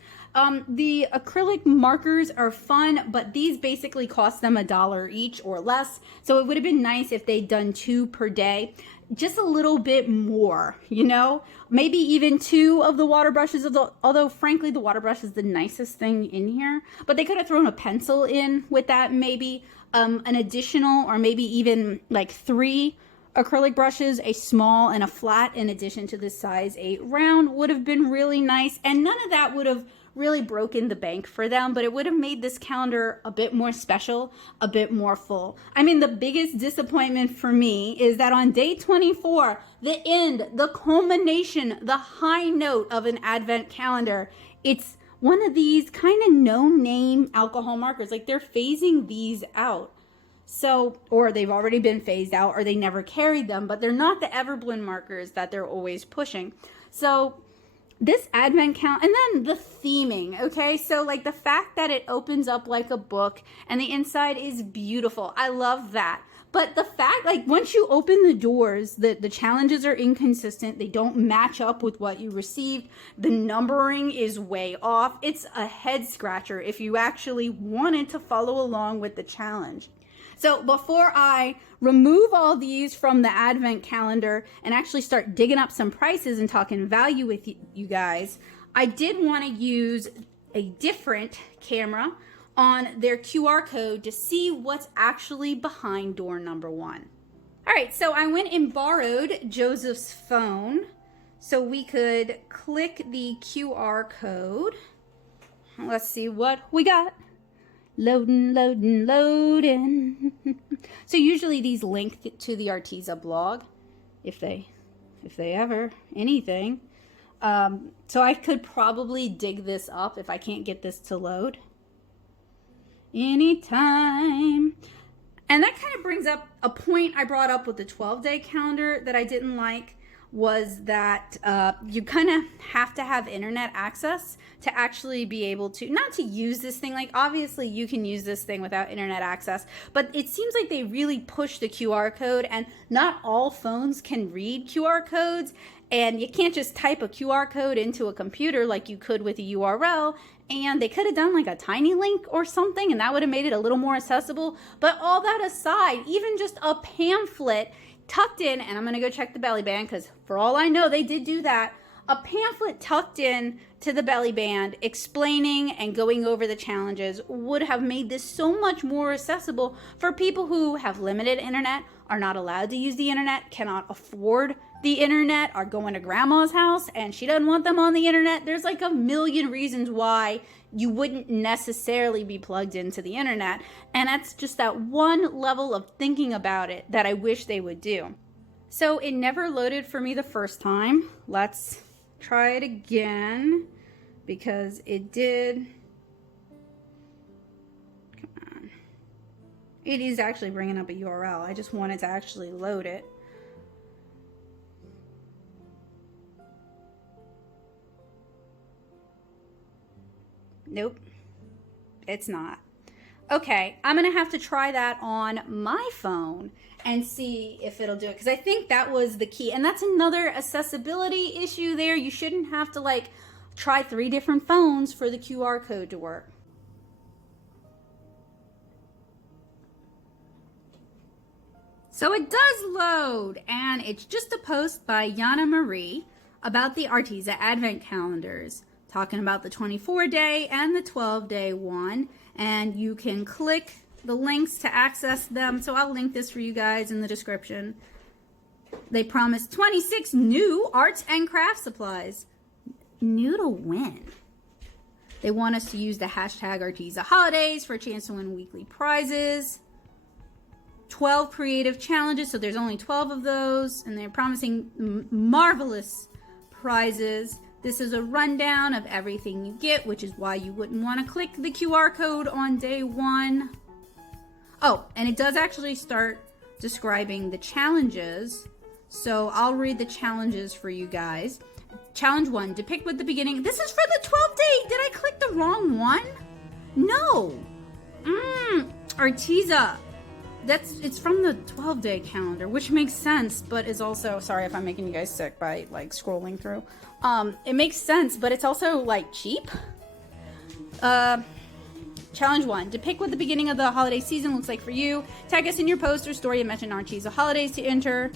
The acrylic markers are fun, but these basically cost them $1 each or less. So it would have been nice if they'd done 2 per day. Just a little bit more, you know? Maybe even 2 of the water brushes, although frankly the water brush is the nicest thing in here. But they could have thrown a pencil in with that, maybe an additional, or maybe even like 3 acrylic brushes, a small and a flat, in addition to the size 8 round would have been really nice. And none of that would have really broken the bank for them, but it would have made this calendar a bit more special, a bit more full. I mean, the biggest disappointment for me is that on day 24, the end, the culmination, the high note of an advent calendar, it's one of these kind of no-name alcohol markers. Like, they're phasing these out. So, or they've already been phased out, or they never carried them, but they're not the Everblend markers that they're always pushing. So this advent calendar, and then the theming, okay? So like the fact that it opens up like a book and the inside is beautiful. I love that. But the fact, like, once you open the doors, the challenges are inconsistent. They don't match up with what you received. The numbering is way off. It's a head scratcher if you actually wanted to follow along with the challenge. So before I remove all these from the advent calendar and actually start digging up some prices and talking value with you guys, I did want to use a different camera on their QR code to see what's actually behind door number 1. All right, so I went and borrowed Joseph's phone so we could click the QR code. Let's see what we got. Loading, loading, loading. So usually these link to the Arteza blog, if they ever, anything. So I could probably dig this up if I can't get this to load. Anytime. And that kind of brings up a point I brought up with the 12-day calendar that I didn't like, was that you kind of have to have internet access to actually be able to, not to use this thing. Like, obviously you can use this thing without internet access, but it seems like they really push the QR code, and not all phones can read QR codes, and you can't just type a QR code into a computer like you could with a URL. And they could have done like a tiny link or something, and that would have made it a little more accessible. But all that aside, even just a pamphlet tucked in, and I'm going to go check the belly band because for all I know, they did do that. A pamphlet tucked in to the belly band explaining and going over the challenges would have made this so much more accessible for people who have limited internet, are not allowed to use the internet, cannot afford the internet, are going to grandma's house and she doesn't want them on the internet. There's like a million reasons why you wouldn't necessarily be plugged into the internet. And that's just that one level of thinking about it that I wish they would do. So it never loaded for me the first time. Let's try it again because it did. Come on. It is actually bringing up a URL. I just wanted to actually load it. Nope, it's not. Okay, I'm gonna have to try that on my phone and see if it'll do it, because I think that was the key. And that's another accessibility issue there. You shouldn't have to like try 3 different phones for the QR code to work. So it does load, and it's just a post by Yana Marie about the Arteza Advent calendars, talking about the 24-day and the 12-day one, and you can click the links to access them. So I'll link this for you guys in the description. They promise 26 new arts and craft supplies. New to win. They want us to use the hashtag Arteza Holidays for a chance to win weekly prizes. 12 creative challenges, so there's only 12 of those, and they're promising marvelous prizes. This is a rundown of everything you get, which is why you wouldn't want to click the QR code on day 1. Oh, and it does actually start describing the challenges. So I'll read the challenges for you guys. Challenge 1, depict with the beginning. This is for the 12-day. Did I click the wrong one? No. Arteza. It's from the 12-day calendar, which makes sense, but is also, sorry if I'm making you guys sick by like scrolling through. It makes sense, but it's also like cheap. Challenge 1, depict what the beginning of the holiday season looks like for you. Tag us in your post or story and mention Arteza holidays to enter.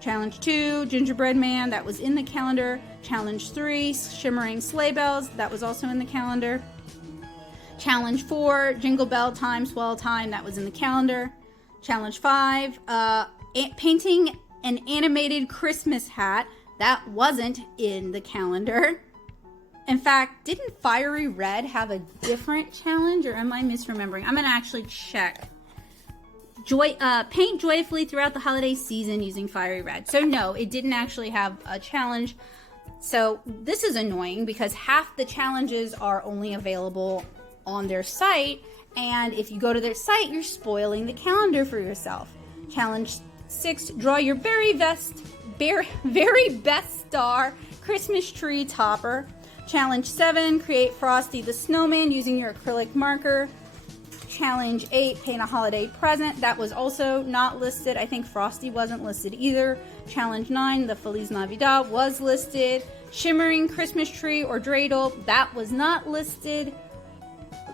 Challenge 2, gingerbread man, that was in the calendar. Challenge 3, shimmering sleigh bells, that was also in the calendar. Challenge 4, jingle bell time, swell time, that was in the calendar. Challenge 5, painting an animated Christmas hat, that wasn't in the calendar. In fact, didn't Fiery Red have a different challenge, or am I misremembering? I'm gonna actually check. Paint joyfully throughout the holiday season using Fiery Red. So no, it didn't actually have a challenge. So this is annoying because half the challenges are only available on their site, and if you go to their site, you're spoiling the calendar for yourself. Challenge 6, draw your very best star Christmas tree topper. Challenge 7, create Frosty the Snowman using your acrylic marker. Challenge 8, paint a holiday present. That was also not listed. I think Frosty wasn't listed either. Challenge 9, the Feliz Navidad was listed. Shimmering Christmas tree or dreidel, that was not listed.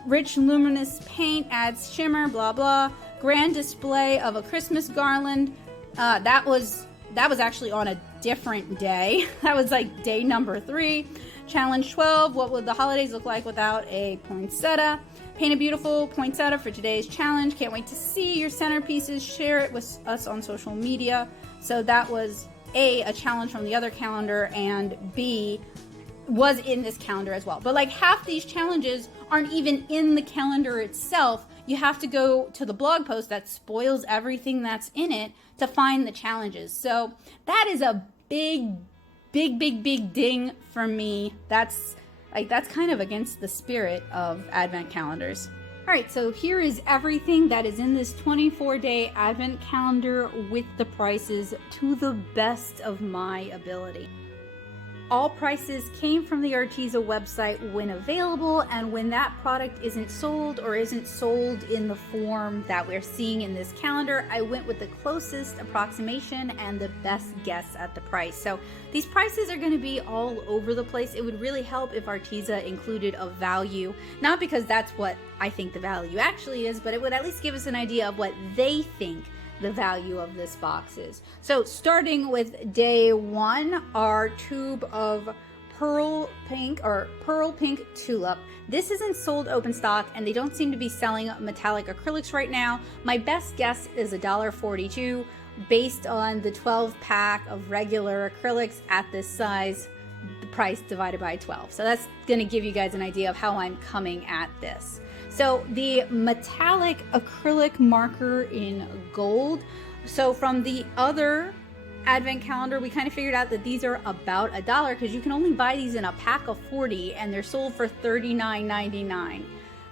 Rich luminous paint adds shimmer, blah blah. Grand display of a Christmas garland. That was actually on a different day. That was like day number 3. Challenge 12, what would the holidays look like without a poinsettia? Paint a beautiful poinsettia for today's challenge. Can't wait to see your centerpieces. Share it with us on social media. So that was a challenge from the other calendar, and B, was in this calendar as well. But like half these challenges aren't even in the calendar itself. You have to go to the blog post that spoils everything that's in it to find the challenges. So that is a big ding for me. That's kind of against the spirit of advent calendars. All right, so here is everything that is in this 24-day advent calendar with the prices to the best of my ability. All prices came from the Arteza website when available, and when that product isn't sold or isn't sold in the form that we're seeing in this calendar, I went with the closest approximation and the best guess at the price. So these prices are going to be all over the place. It would really help if Arteza included a value, not because that's what I think the value actually is, but it would at least give us an idea of what they think the value of this box is. So starting with day 1, our tube of pearl pink tulip. This isn't sold open stock, and they don't seem to be selling metallic acrylics right now. My best guess is $1.42 based on the 12-pack of regular acrylics at this size, the price divided by 12. So that's going to give you guys an idea of how I'm coming at this. So the metallic acrylic marker in gold. So from the other advent calendar, we kind of figured out that these are about $1 because you can only buy these in a pack of 40 and they're sold for $39.99.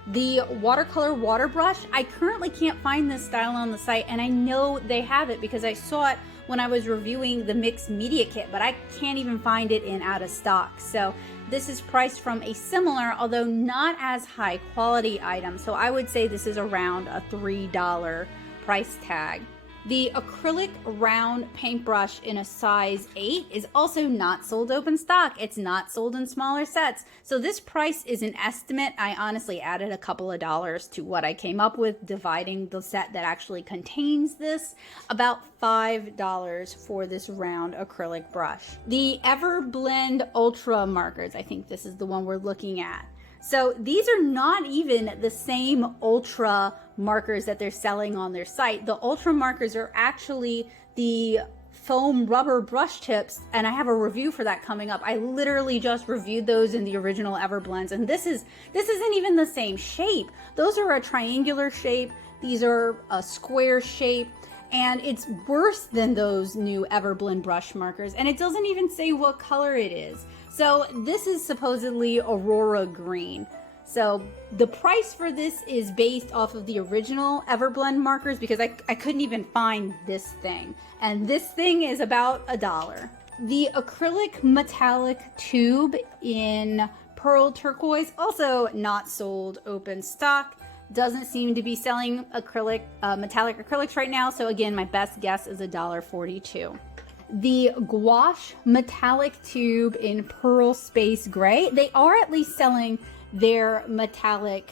The watercolor water brush, I currently can't find this style on the site, and I know they have it because I saw it when I was reviewing the mixed media kit, but I can't even find it in out of stock. So this is priced from a similar, although not as high quality item. So I would say this is around a $3 price tag. The acrylic round paintbrush in a size 8 is also not sold open stock. It's not sold in smaller sets. So this price is an estimate. I honestly added a couple of dollars to what I came up with, dividing the set that actually contains this. About $5 for this round acrylic brush. The Everblend Ultra markers, I think this is the one we're looking at. So these are not even the same Ultra markers that they're selling on their site. The Ultra markers are actually the foam rubber brush tips, and I have a review for that coming up. I literally just reviewed those in the original Everblends, and this isn't even the same shape. Those are a triangular shape. These are a square shape. And it's worse than those new Everblend brush markers, and it doesn't even say what color it is. So this is supposedly Aurora green. So the price for this is based off of the original Everblend markers because I couldn't even find this thing. And this thing is about $1. The acrylic metallic tube in pearl turquoise, also not sold open stock. Doesn't seem to be selling acrylic, metallic acrylics right now. So again, my best guess is $1.42. The Gouache metallic tube in pearl space gray. They are at least selling their metallic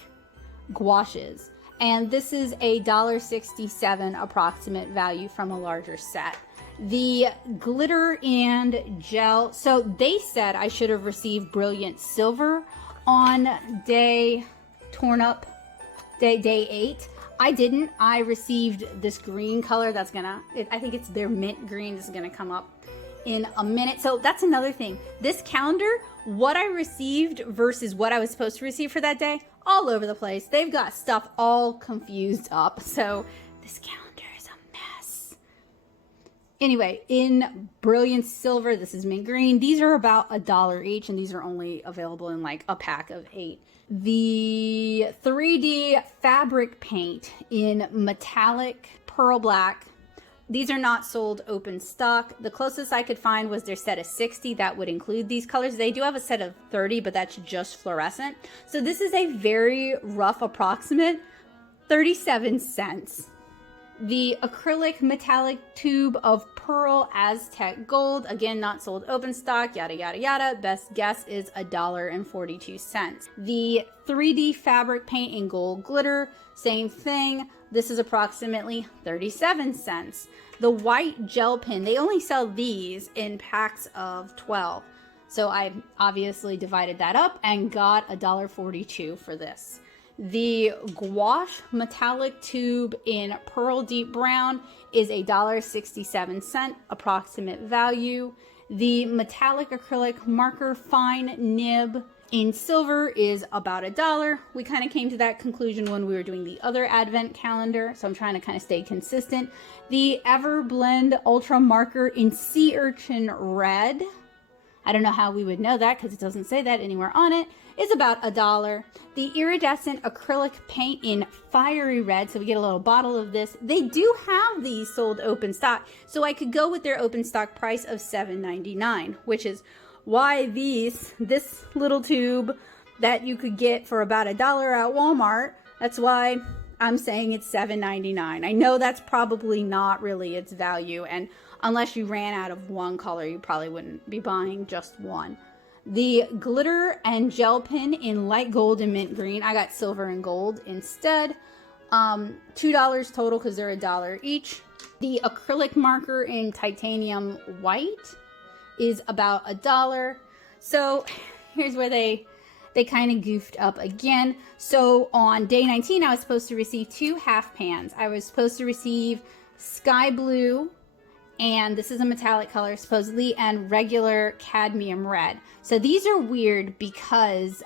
gouaches. And this is a $1.67 approximate value from a larger set. The glitter and gel, so they said I should have received Brilliant Silver on day 8. I didn't. I received this green color that's gonna, I think it's their mint green. This is gonna come up in a minute. So that's another thing. This calendar, what I received versus what I was supposed to receive for that day, all over the place. They've got stuff all confused up. So this calendar is a mess. Anyway, in Brilliant Silver, this is mint green. These are about $1 each, and these are only available in like a pack of 8. The 3D fabric paint in metallic pearl black. These are not sold open stock. The closest I could find was their set of 60 that would include these colors. They do have a set of 30, but that's just fluorescent. So this is a very rough approximate 37 cents. The acrylic metallic tube of pearl Aztec gold, again, not sold open stock, yada, yada, yada. Best guess is $1.42. The 3D fabric paint in gold glitter, same thing. This is approximately 37 cents. The white gel pen, they only sell these in packs of 12. So I obviously divided that up and got $1.42 for this. The gouache metallic tube in pearl deep brown is $1.67 approximate value. The metallic acrylic marker fine nib in silver is about $1. We kind of came to that conclusion when we were doing the other advent calendar, so I'm trying to kind of stay consistent. The Everblend ultra marker in sea urchin red, I don't know how we would know that because it doesn't say that anywhere on it, is about $1. The iridescent acrylic paint in fiery red, so we get a little bottle of this. They do have these sold open stock, so I could go with their open stock price of $7.99, which is why this little tube that you could get for about $1 at Walmart, that's why I'm saying it's $7.99. I know that's probably not really its value, and unless you ran out of one color, you probably wouldn't be buying just one. The glitter and gel pen in light gold and mint green, I got silver and gold instead. $2 total because they're $1 each. The acrylic marker in titanium white is about $1. So here's where they kind of goofed up again. So on day 19, I was supposed to receive 2 half pans. I was supposed to receive sky blue, and this is a metallic color supposedly, and regular cadmium red. So these are weird because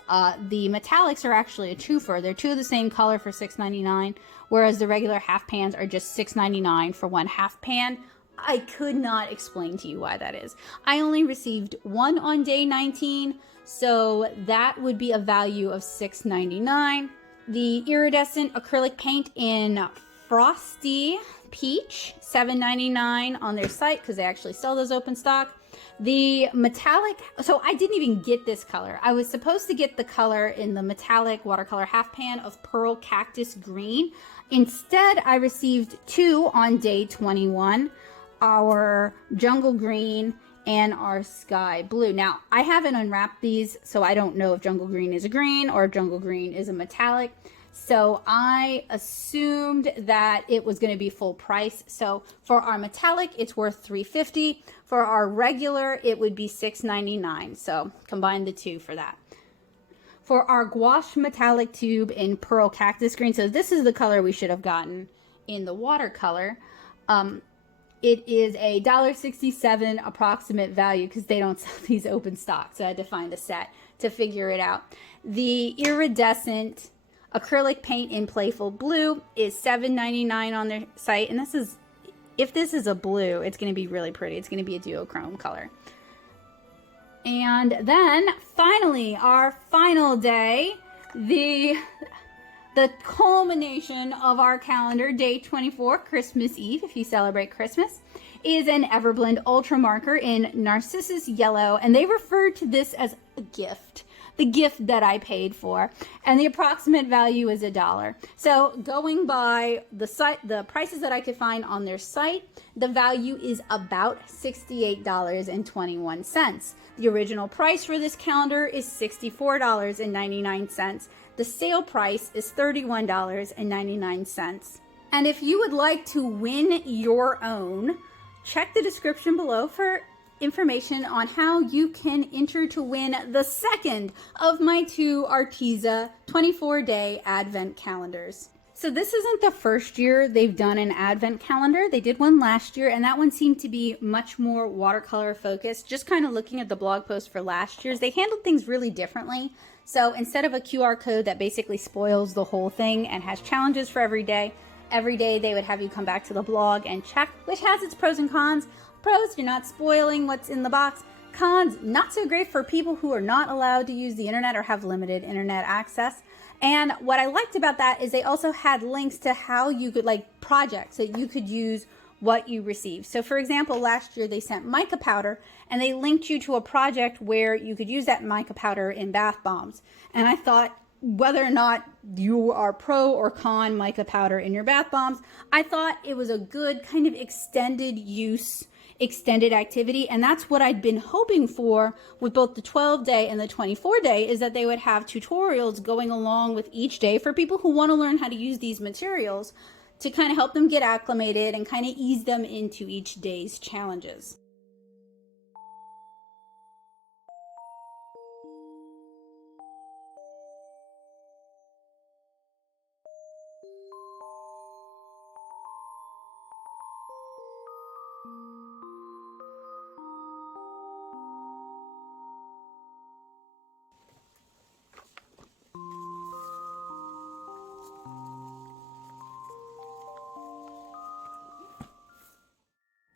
the metallics are actually a twofer. They're 2 of the same color for $6.99, whereas the regular half pans are just $6.99 for 1 half pan. I could not explain to you why that is. I only received 1 on day 19, so that would be a value of $6.99. The iridescent acrylic paint in Frosty Peach, $7.99 on their site because they actually sell those open stock. The metallic, so I didn't even get this color. I was supposed to get the color in the metallic watercolor half pan of Pearl Cactus Green. Instead, I received 2 on day 21, our Jungle Green and our Sky Blue. Now, I haven't unwrapped these, so I don't know if Jungle Green is a green or if Jungle Green is a metallic. So I assumed that it was going to be full price. So for our metallic, it's worth $3.50. For our regular, it would be $6.99. So combine the 2 for that. For our gouache metallic tube in Pearl Cactus Green, so this is the color we should have gotten in the watercolor. It is a $1.67 approximate value because they don't sell these open stock. So I had to find a set to figure it out. The iridescent acrylic paint in Playful Blue is $7.99 on their site. And this is, if this is a blue, it's going to be really pretty. It's going to be a duochrome color. And then finally, our final day, the culmination of our calendar, day 24, Christmas Eve, if you celebrate Christmas, is an Everblend Ultra Marker in Narcissus Yellow. And they refer to this as a gift the gift that I paid for, and the approximate value is $1. So going by the prices that I could find on their site, the value is about $68.21. The original price for this calendar is $64.99. The sale price is $31.99. And if you would like to win your own, check the description below for information on how you can enter to win the second of my 2 Arteza 24-day advent calendars. So this isn't the first year they've done an advent calendar. They did one last year, and that one seemed to be much more watercolor focused. Just kind of looking at the blog post for last year's, they handled things really differently. So instead of a QR code that basically spoils the whole thing and has challenges for every day they would have you come back to the blog and check, which has its pros and cons. Pros, you're not spoiling what's in the box. Cons, not so great for people who are not allowed to use the internet or have limited internet access. And what I liked about that is they also had links to how you could, like, projects that you could use what you received. So for example, last year they sent mica powder, and they linked you to a project where you could use that mica powder in bath bombs. And I thought, whether or not you are pro or con mica powder in your bath bombs, I thought it was a good kind of extended use, extended activity. And that's what I'd been hoping for with both the 12-day and the 24-day, is that they would have tutorials going along with each day for people who want to learn how to use these materials to kind of help them get acclimated and kind of ease them into each day's challenges.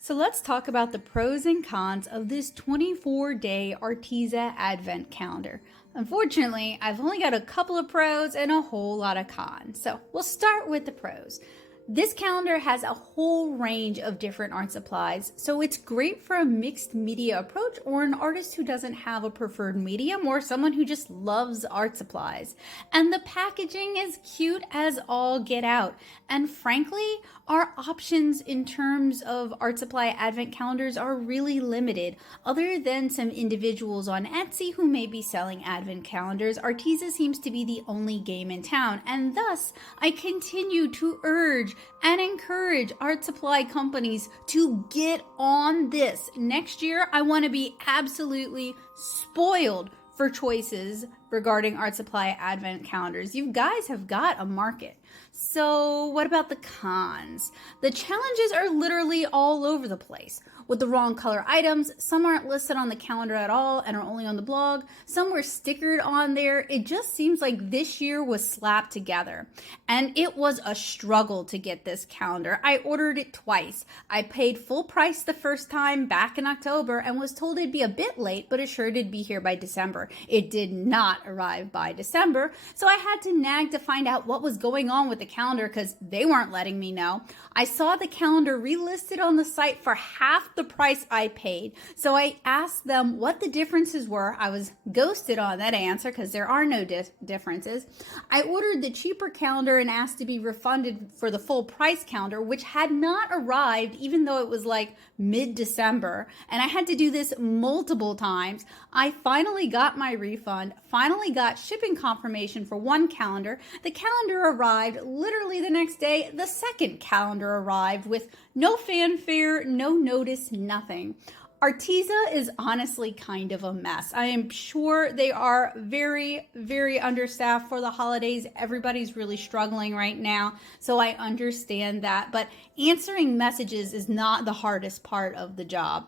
So let's talk about the pros and cons of this 24-day Arteza Advent Calendar. Unfortunately, I've only got a couple of pros and a whole lot of cons. So we'll start with the pros. This calendar has a whole range of different art supplies, so it's great for a mixed media approach or an artist who doesn't have a preferred medium or someone who just loves art supplies. And the packaging is cute as all get out. And frankly, our options in terms of art supply advent calendars are really limited. Other than some individuals on Etsy who may be selling advent calendars, Arteza seems to be the only game in town, and thus I continue to urge and encourage art supply companies to get on this. Next year, I want to be absolutely spoiled for choices regarding art supply advent calendars. You guys have got a market. So what about the cons? The challenges are literally all over the place. With the wrong color items, some aren't listed on the calendar at all and are only on the blog. Some were stickered on there. It just seems like this year was slapped together. And it was a struggle to get this calendar. I ordered it twice. I paid full price the first time back in October and was told it'd be a bit late, but assured it'd be here by December. It did not arrive by December, so I had to nag to find out what was going on with the calendar because they weren't letting me know. I saw the calendar relisted on the site for half the price I paid, so I asked them what the differences were. I was ghosted on that answer because there are no differences. I ordered the cheaper calendar and asked to be refunded for the full price calendar, which had not arrived even though it was like mid-December, and I had to do this multiple times. I finally got my refund, finally got shipping confirmation for one calendar. The calendar arrived literally the next day. The second calendar arrived with no fanfare, no notice, nothing. Arteza is honestly kind of a mess. I am sure they are very, very understaffed for the holidays. Everybody's really struggling right now, so I understand that. But answering messages is not the hardest part of the job.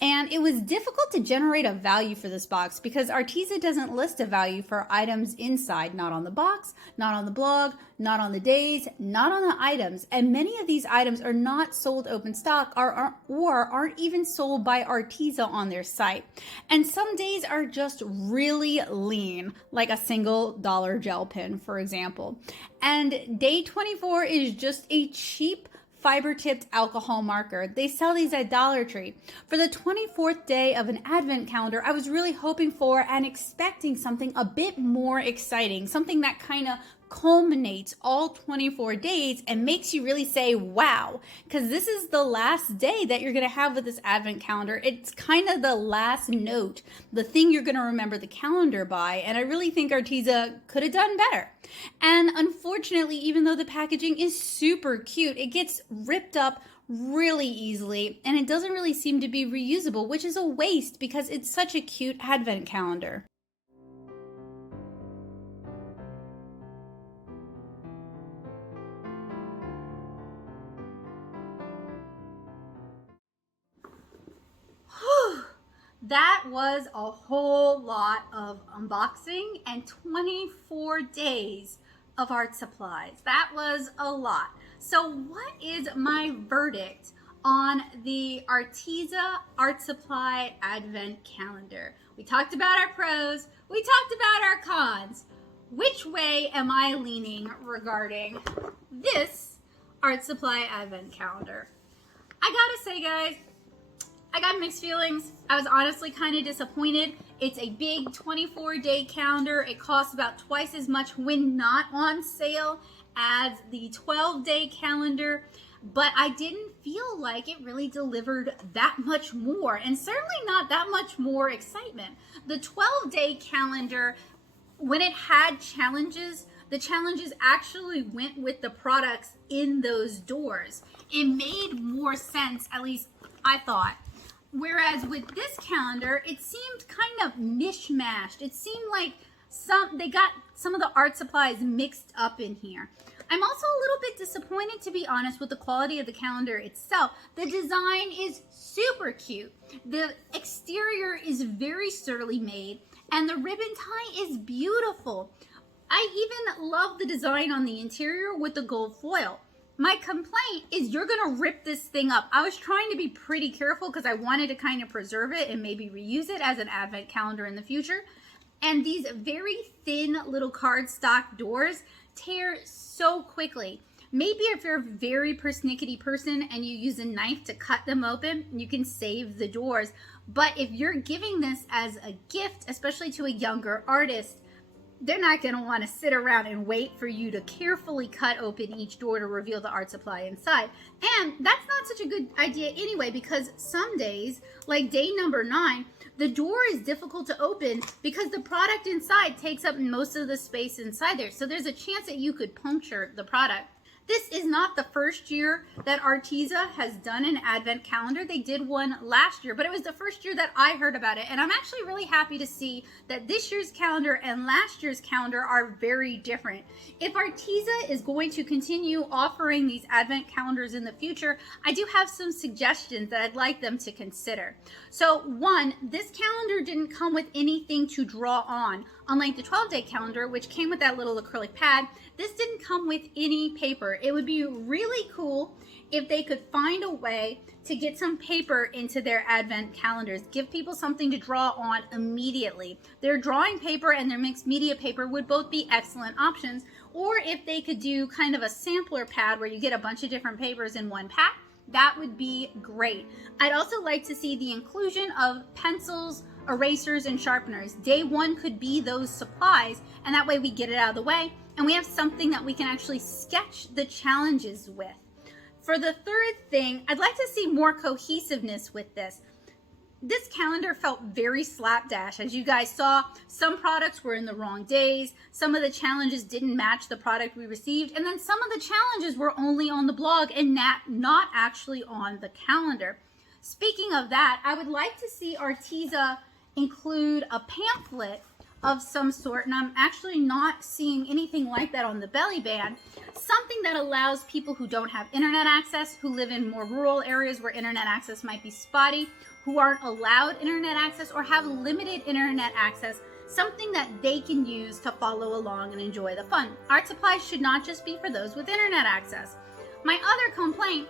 And it was difficult to generate a value for this box because Arteza doesn't list a value for items inside, not on the box, not on the blog, not on the days, not on the items. And many of these items are not sold open stock or aren't even sold by Arteza on their site. And some days are just really lean, like a single dollar gel pen, for example. And day 24 is just a cheap fiber-tipped alcohol marker. They sell these at Dollar Tree. For the 24th day of an advent calendar, I was really hoping for and expecting something a bit more exciting, something that kind of culminates all 24 days and makes you really say wow, because this is the last day that you're going to have with this advent calendar. It's kind of the last note, the thing you're going to remember the calendar by, and I really think Arteza could have done better. And unfortunately, even though the packaging is super cute, it gets ripped up really easily and it doesn't really seem to be reusable, which is a waste because it's such a cute advent calendar. That was a whole lot of unboxing and 24 days of art supplies. That was a lot. So what is my verdict on the Arteza Art Supply Advent Calendar? We talked about our pros, we talked about our cons. Which way am I leaning regarding this Art Supply Advent Calendar? I gotta say, guys, I got mixed feelings. I was honestly kind of disappointed. It's a big 24-day calendar. It costs about twice as much when not on sale as the 12-day calendar, but I didn't feel like it really delivered that much more, and certainly not that much more excitement. The 12-day calendar, when it had challenges, the challenges actually went with the products in those doors. It made more sense, at least I thought. Whereas with this calendar, it seemed kind of mishmashed. It seemed like they got some of the art supplies mixed up in here. I'm also a little bit disappointed, to be honest, with the quality of the calendar itself. The design is super cute. The exterior is very sturdily made, and the ribbon tie is beautiful. I even love the design on the interior with the gold foil. My complaint is you're gonna rip this thing up. I was trying to be pretty careful because I wanted to kind of preserve it and maybe reuse it as an advent calendar in the future. And these very thin little cardstock doors tear so quickly. Maybe if you're a very persnickety person and you use a knife to cut them open, you can save the doors. But if you're giving this as a gift, especially to a younger artist, they're not going to want to sit around and wait for you to carefully cut open each door to reveal the art supply inside. And that's not such a good idea anyway, because some days, like day number 9, the door is difficult to open because the product inside takes up most of the space inside there. So there's a chance that you could puncture the product. This is not the first year that Arteza has done an advent calendar. They did one last year, but it was the first year that I heard about it. And I'm actually really happy to see that this year's calendar and last year's calendar are very different. If Arteza is going to continue offering these advent calendars in the future, I do have some suggestions that I'd like them to consider. So one, this calendar didn't come with anything to draw on. Unlike the 12-day calendar, which came with that little acrylic pad, this didn't come with any paper. It would be really cool if they could find a way to get some paper into their advent calendars. Give people something to draw on immediately. Their drawing paper and their mixed media paper would both be excellent options. Or if they could do kind of a sampler pad where you get a bunch of different papers in one pack, that would be great. I'd also like to see the inclusion of pencils, erasers, and sharpeners. Day 1 could be those supplies, and that way we get it out of the way and we have something that we can actually sketch the challenges with. For the third thing, I'd like to see more cohesiveness with this. This calendar felt very slapdash. As you guys saw, some products were in the wrong days, some of the challenges didn't match the product we received, and then some of the challenges were only on the blog and not actually on the calendar. Speaking of that, I would like to see Arteza include a pamphlet of some sort, and I'm actually not seeing anything like that on the belly band. Something that allows people who don't have internet access, who live in more rural areas where internet access might be spotty, who aren't allowed internet access or have limited internet access, something that they can use to follow along and enjoy the fun. Art supplies should not just be for those with internet access. My other complaint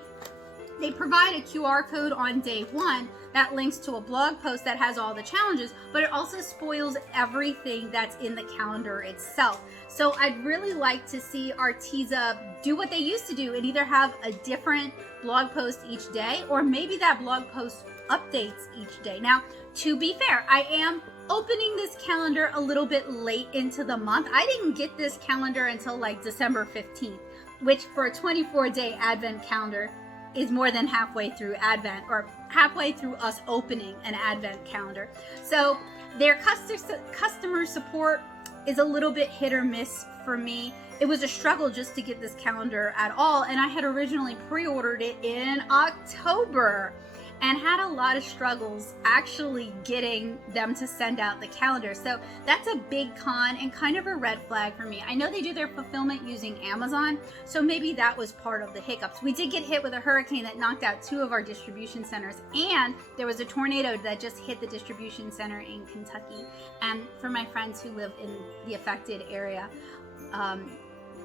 They provide a QR code on day 1 that links to a blog post that has all the challenges, but it also spoils everything that's in the calendar itself. So I'd really like to see Arteza do what they used to do and either have a different blog post each day, or maybe that blog post updates each day. Now, to be fair, I am opening this calendar a little bit late into the month. I didn't get this calendar until like December 15th, which for a 24-day Advent calendar is more than halfway through Advent, or halfway through us opening an Advent calendar. So their customer support is a little bit hit or miss for me. It was a struggle just to get this calendar at all, and I had originally pre-ordered it in October and had a lot of struggles actually getting them to send out the calendar. So that's a big con and kind of a red flag for me. I know they do their fulfillment using Amazon, so maybe that was part of the hiccups. We did get hit with a hurricane that knocked out 2 of our distribution centers, and there was a tornado that just hit the distribution center in Kentucky. And for my friends who live in the affected area,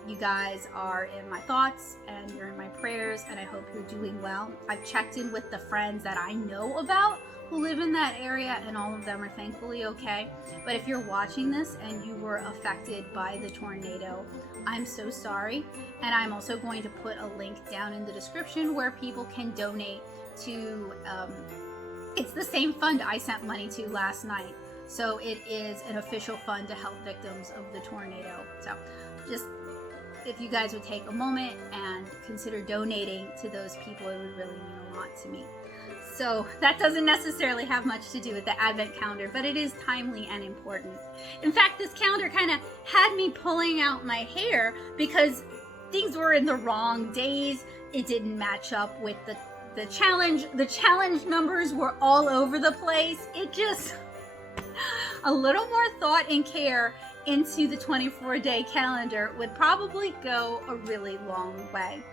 you guys are in my thoughts and you're in my prayers, and I hope you're doing well. I've checked in with the friends that I know about who live in that area, and all of them are thankfully okay. But if you're watching this and you were affected by the tornado, I'm so sorry. And I'm also going to put a link down in the description where people can donate to, it's the same fund I sent money to last night. So it is an official fund to help victims of the tornado. So just, if you guys would take a moment and consider donating to those people, it would really mean a lot to me. So that doesn't necessarily have much to do with the Advent calendar, but it is timely and important. In fact, this calendar kind of had me pulling out my hair because things were in the wrong days. It didn't match up with the challenge. The challenge numbers were all over the place. It just, a little more thought and care into the 24-day calendar would probably go a really long way.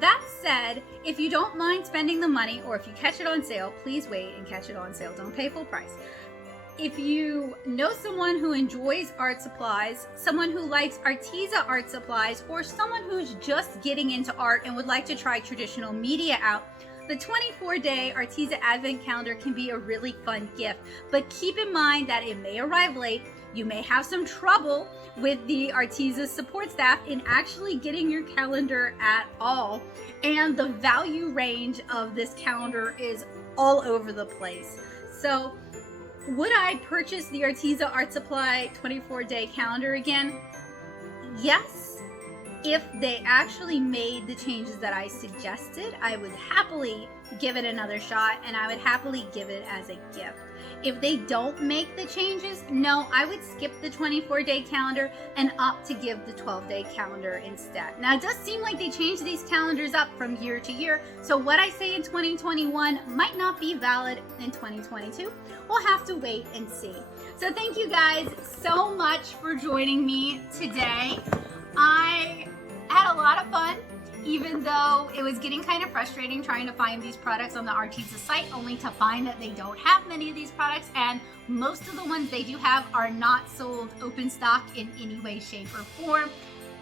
That said, if you don't mind spending the money, or if you catch it on sale, please wait and catch it on sale. Don't pay full price. If you know someone who enjoys art supplies, someone who likes Arteza art supplies, or someone who's just getting into art and would like to try traditional media out, the 24-day Arteza Advent Calendar can be a really fun gift. But keep in mind that it may arrive late. You may have some trouble with the Arteza support staff in actually getting your calendar at all. And the value range of this calendar is all over the place. So would I purchase the Arteza Art Supply 24-day calendar again? Yes. If they actually made the changes that I suggested, I would happily give it another shot, and I would happily give it as a gift. If they don't make the changes, no, I would skip the 24-day calendar and opt to give the 12-day calendar instead. Now, it does seem like they change these calendars up from year to year, so what I say in 2021 might not be valid in 2022. We'll have to wait and see. So thank you guys so much for joining me today. I had a lot of fun, even though it was getting kind of frustrating trying to find these products on the Arteza site, only to find that they don't have many of these products, and most of the ones they do have are not sold open stock in any way, shape, or form.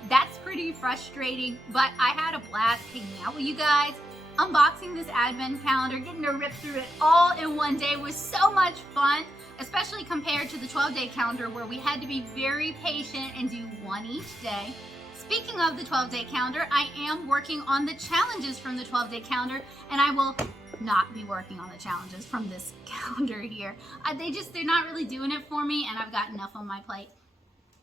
That's pretty frustrating, but I had a blast hanging out with you guys. Unboxing this Advent calendar, getting to rip through it all in one day was so much fun, especially compared to the 12-day calendar where we had to be very patient and do one each day. Speaking of the 12-day calendar, I am working on the challenges from the 12-day calendar, and I will not be working on the challenges from this calendar here. They're not really doing it for me, and I've got enough on my plate.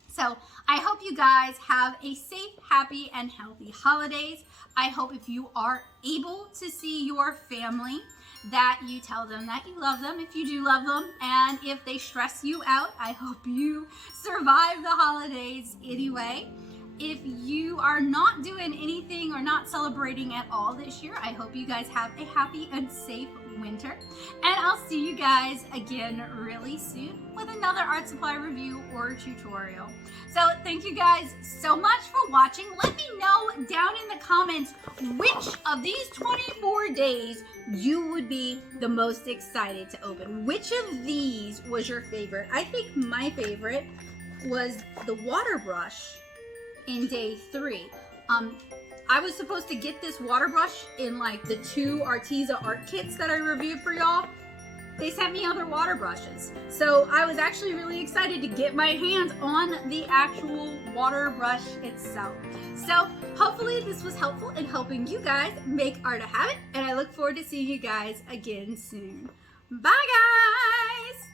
So I hope you guys have a safe, happy, and healthy holidays. I hope if you are able to see your family, that you tell them that you love them if you do love them. And if they stress you out, I hope you survive the holidays anyway. If you are not doing anything or not celebrating at all this year, I hope you guys have a happy and safe winter. And I'll see you guys again really soon with another art supply review or tutorial. So thank you guys so much for watching. Let me know down in the comments which of these 24 days you would be the most excited to open. Which of these was your favorite? I think my favorite was the water brush in day 3. I was supposed to get this water brush in like the 2 Arteza art kits that I reviewed for y'all. They sent me other water brushes. So I was actually really excited to get my hands on the actual water brush itself. So hopefully this was helpful in helping you guys make art a habit, and I look forward to seeing you guys again soon. Bye guys!